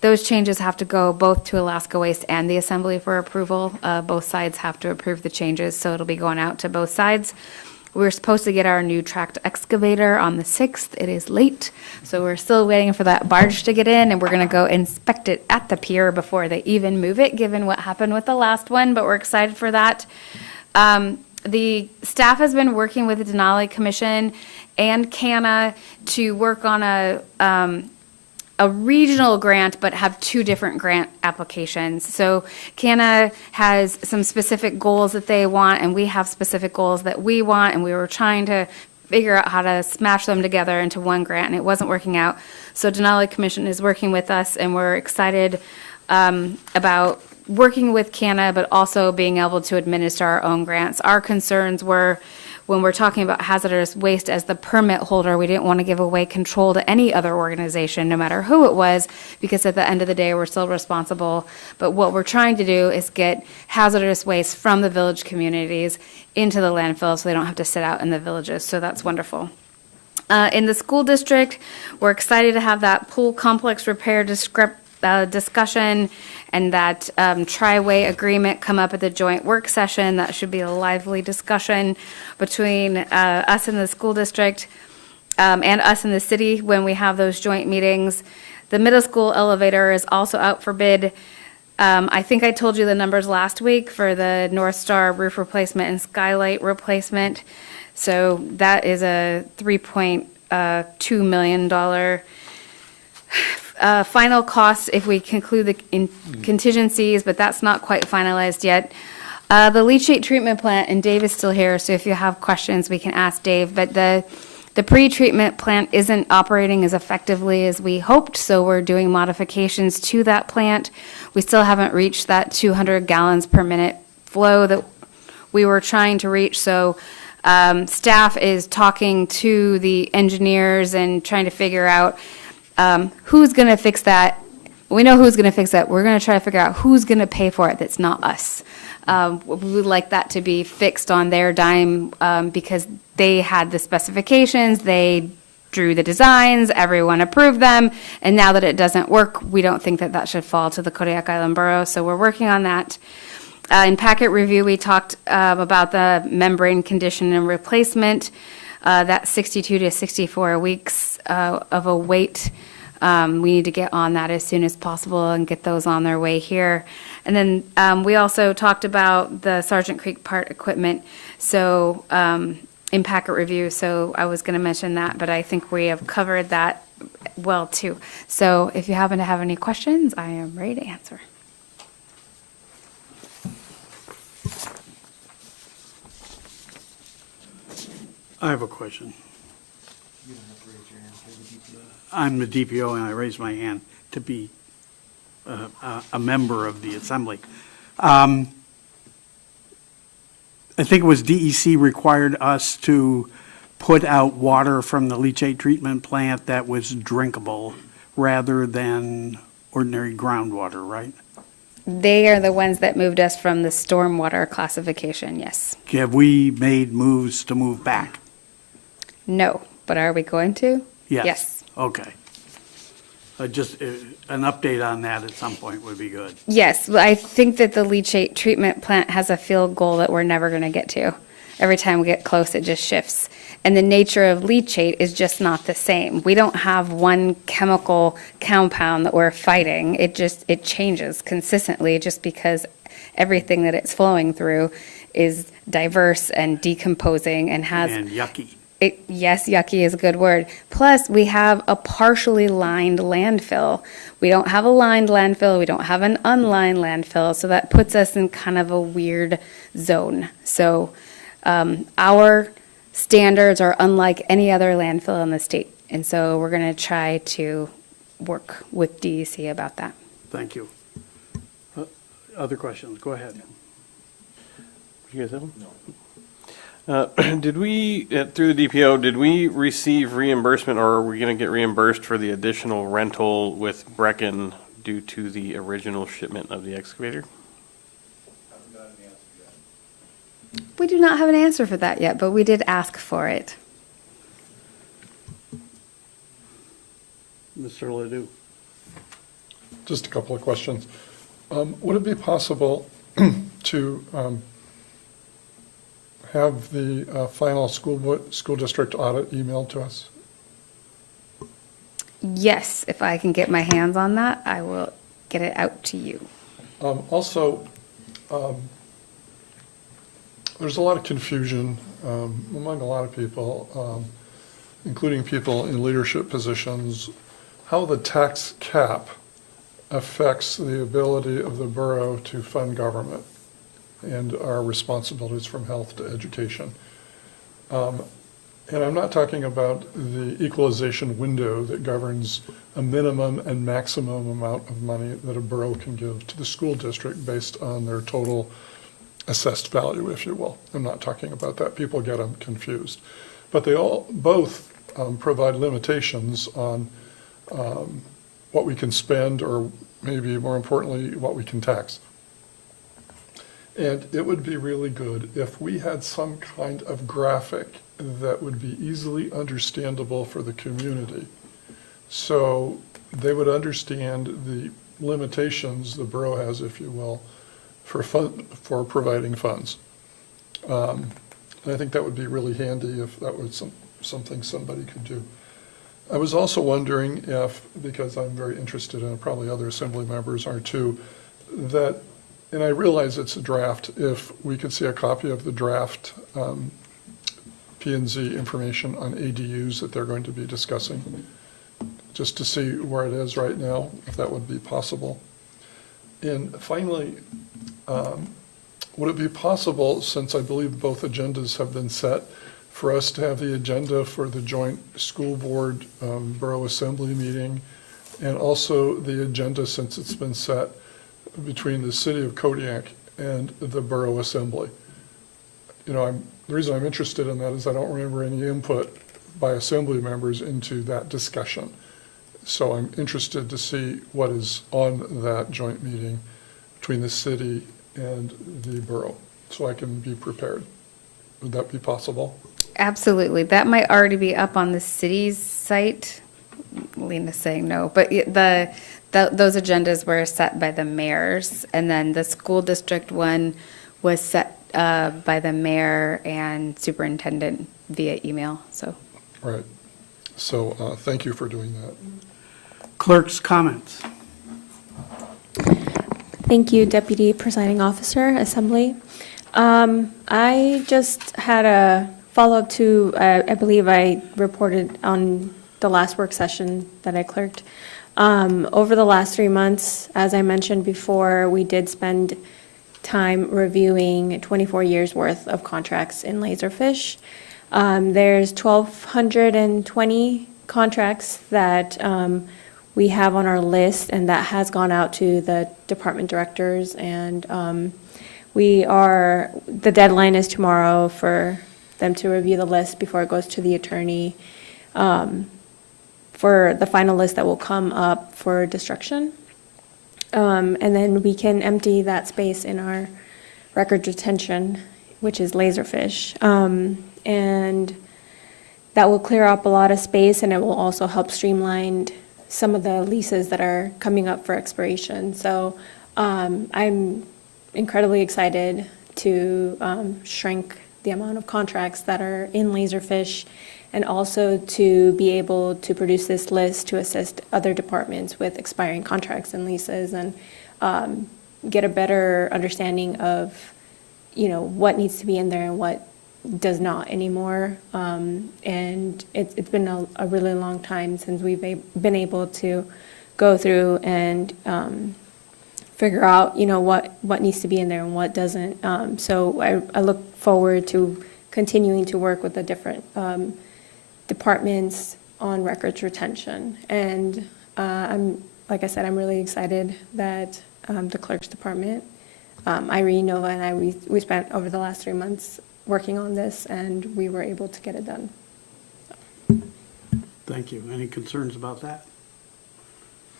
those changes have to go both to Alaska Waste and the Assembly for approval. Both sides have to approve the changes, so it'll be going out to both sides. We're supposed to get our new tracked excavator on the 6th. It is late, so we're still waiting for that barge to get in, and we're going to go inspect it at the pier before they even move it, given what happened with the last one, but we're excited for that. The staff has been working with the Denali Commission and CANA to work on a regional grant, but have 2 different grant applications. So CANA has some specific goals that they want, and we have specific goals that we want, and we were trying to figure out how to smash them together into one grant, and it wasn't working out. So Denali Commission is working with us, and we're excited about working with CANA, but also being able to administer our own grants. Our concerns were, when we're talking about hazardous waste as the permit holder, we didn't want to give away control to any other organization, no matter who it was, because at the end of the day, we're still responsible. But what we're trying to do is get hazardous waste from the village communities into the landfill so they don't have to sit out in the villages. So that's wonderful. In the school district, we're excited to have that pool complex repair discussion and that tri-way agreement come up at the joint work session. That should be a lively discussion between us and the school district and us and the city when we have those joint meetings. The middle school elevator is also out for bid. I think I told you the numbers last week for the North Star roof replacement and skylight replacement. So that is a $3.2 million final cost if we conclude the contingencies, but that's not quite finalized yet. The leachate treatment plant, and Dave is still here, so if you have questions, we can ask Dave, but the pre-treatment plant isn't operating as effectively as we hoped, so we're doing modifications to that plant. We still haven't reached that 200 gallons per minute flow that we were trying to reach, so staff is talking to the engineers and trying to figure out who's going to fix that we know who's going to fix it. We're going to try to figure out who's going to pay for it that's not us. We would like that to be fixed on their dime because they had the specifications, they drew the designs, everyone approved them, and now that it doesn't work, we don't think that that should fall to the Kodiak Island Borough, so we're working on that. In packet review, we talked about the membrane condition and replacement. That's 62 to 64 weeks of a wait. We need to get on that as soon as possible and get those on their way here. And then we also talked about the Sergeant Creek part equipment, so in packet review, so I was going to mention that, but I think we have covered that well too. So if you happen to have any questions, I am ready to answer. I have a question. I'm the DPO and I raised my hand to be a member of the assembly. I think it was DEC required us to put out water from the leachate treatment plant that was drinkable rather than ordinary groundwater, right? They are the ones that moved us from the stormwater classification, yes. Have we made moves to move back? No, but are we going to? Yes. Okay. Just an update on that at some point would be good. Yes, well, I think that the leachate treatment plant has a field goal that we're never going to get to. Every time we get close, it just shifts. And the nature of leachate is just not the same. We don't have one chemical compound that we're fighting. It changes consistently just because everything that it's flowing through is diverse and decomposing and has... And yucky. Yes, yucky is a good word. Plus, we have a partially lined landfill. We don't have a lined landfill. We don't have an unlined landfill. So that puts us in kind of a weird zone. So our standards are unlike any other landfill in the state. And so we're going to try to work with DEC about that. Thank you. Other questions? Go ahead. You guys have them? No. Did we, through the DPO, did we receive reimbursement, or are we going to get reimbursed for the additional rental with Brecken due to the original shipment of the excavator? We do not have an answer for that yet, but we did ask for it. Mr. Ledoux. Just a couple of questions. Would it be possible to have the final school district audit emailed to us? Yes, if I can get my hands on that, I will get it out to you. Also, there's a lot of confusion among a lot of people, including people in leadership positions, how the tax cap affects the ability of the borough to fund government and our responsibilities from health to education. And I'm not talking about the equalization window that governs a minimum and maximum amount of money that a borough can give to the school district based on their total assessed value, if you will. I'm not talking about that. People get them confused. But they all both provide limitations on what we can spend, or maybe more importantly, what we can tax. And it would be really good if we had some kind of graphic that would be easily understandable for the community, so they would understand the limitations the borough has, if you will, for providing funds. And I think that would be really handy if that was something somebody could do. I was also wondering if, because I'm very interested in it, probably other assembly members are too, that, and I realize it's a draft, if we could see a copy of the draft P&Z information on ADUs that they're going to be discussing, just to see where it is right now, if that would be possible. And finally, would it be possible, since I believe both agendas have been set, for us to have the agenda for the joint school board borough assembly meeting, and also the agenda, since it's been set, between the city of Kodiak and the borough assembly? You know, the reason I'm interested in that is I don't remember any input by assembly members into that discussion. So I'm interested to see what is on that joint meeting between the city and the borough, so I can be prepared. Would that be possible? Absolutely. That might already be up on the city's site. Lena's saying no, but those agendas were set by the mayors, and then the school district one was set by the mayor and superintendent via email, so. Right. So thank you for doing that. Clerk's comments. Thank you, Deputy Presiding Officer, Assembly. I just had a follow-up to, I believe I reported on the last work session that I clerked. Over the last 3 months, as I mentioned before, we did spend time reviewing 24 years' worth of contracts in Laserfish. There's 1,220 contracts that we have on our list, and that has gone out to the department directors, and the deadline is tomorrow for them to review the list before it goes to the attorney for the final list that will come up for destruction. And then we can empty that space in our record retention, which is Laserfish. And that will clear up a lot of space, and it will also help streamline some of the leases that are coming up for expiration. So I'm incredibly excited to shrink the amount of contracts that are in Laserfish, and also to be able to produce this list to assist other departments with expiring contracts and leases, and get a better understanding of, what needs to be in there and what does not anymore. And it's been a really long time since we've been able to go through and figure out, what needs to be in there and what doesn't. So I look forward to continuing to work with the different departments on records retention. And like I said, I'm really excited that the clerk's department, Irene, Nova, and I, we spent over the last 3 months working on this, and we were able to get it done. Thank you. Any concerns about that?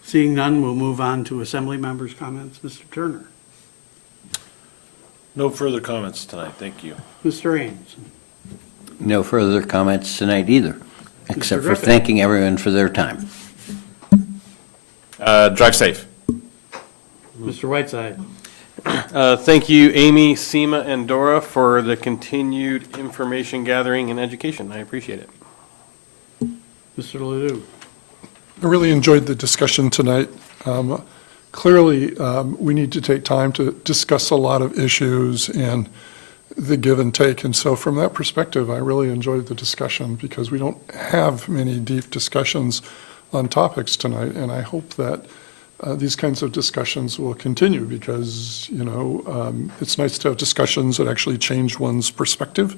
Seeing none, we'll move on to Assembly members' comments. Mr. Turner. No further comments tonight, thank you. Mr. Ames. No further comments tonight either, except for Griffin. thanking everyone for their time. Drive safe. Mr. Whiteside. Thank you, Amy, Seema, and Dora, for the continued information gathering and education. I appreciate it. Mr. Ledoux. I really enjoyed the discussion tonight. Clearly, we need to take time to discuss a lot of issues and the give and take. And so from that perspective, I really enjoyed the discussion, because we don't have many deep discussions on topics tonight. And I hope that these kinds of discussions will continue, because, it's nice to have discussions that actually change one's perspective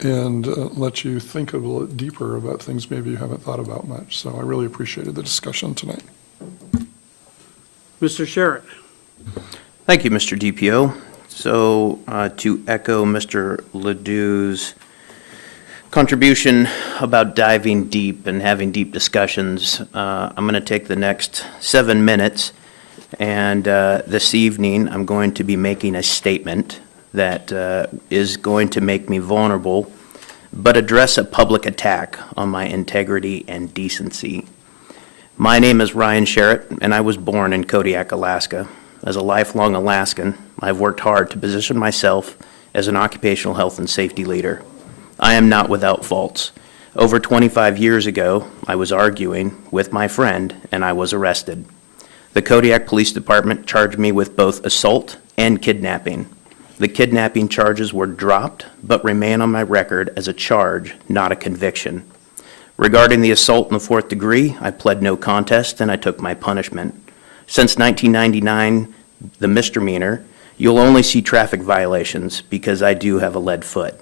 and let you think a little deeper about things maybe you haven't thought about much. So I really appreciated the discussion tonight. Mr. Sherritt. Thank you, Mr. DPO. So to echo Mr. Ledoux's contribution about diving deep and having deep discussions, I'm going to take the next 7 minutes, and this evening I'm going to be making a statement that is going to make me vulnerable, but address a public attack on my integrity and decency. My name is Ryan Sherritt, and I was born in Kodiak, Alaska. As a lifelong Alaskan, I've worked hard to position myself as an occupational health and safety leader. I am not without faults. Over 25 years ago, I was arguing with my friend, and I was arrested. The Kodiak Police Department charged me with both assault and kidnapping. The kidnapping charges were dropped, but remain on my record as a charge, not a conviction. Regarding the assault in the 4th degree, I pled no contest, and I took my punishment. Since 1999, the misdemeanor, you'll only see traffic violations, because I do have a lead foot.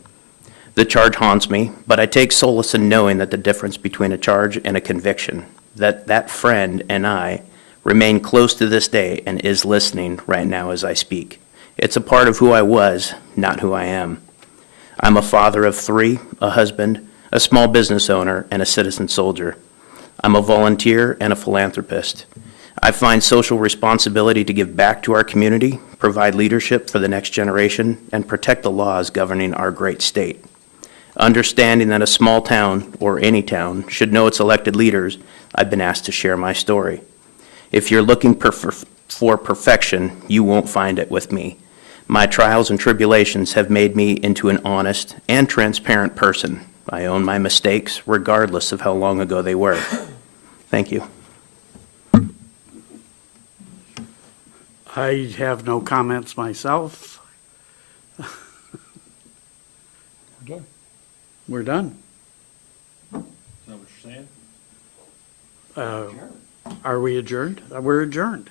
The charge haunts me, but I take solace in knowing that the difference between a charge and a conviction, that friend and I remain close to this day and is listening right now as I speak. It's a part of who I was, not who I am. I'm a father of 3, a husband, a small business owner, and a citizen soldier. I'm a volunteer and a philanthropist. I find social responsibility to give back to our community, provide leadership for the next generation, and protect the laws governing our great state. Understanding that a small town, or any town, should know its elected leaders, I've been asked to share my story. If you're looking for perfection, you won't find it with me. My trials and tribulations have made me into an honest and transparent person. I own my mistakes, regardless of how long ago they were. Thank you. I have no comments myself. We're done. We're done. Is that what you're saying? Are we adjourned? We're adjourned.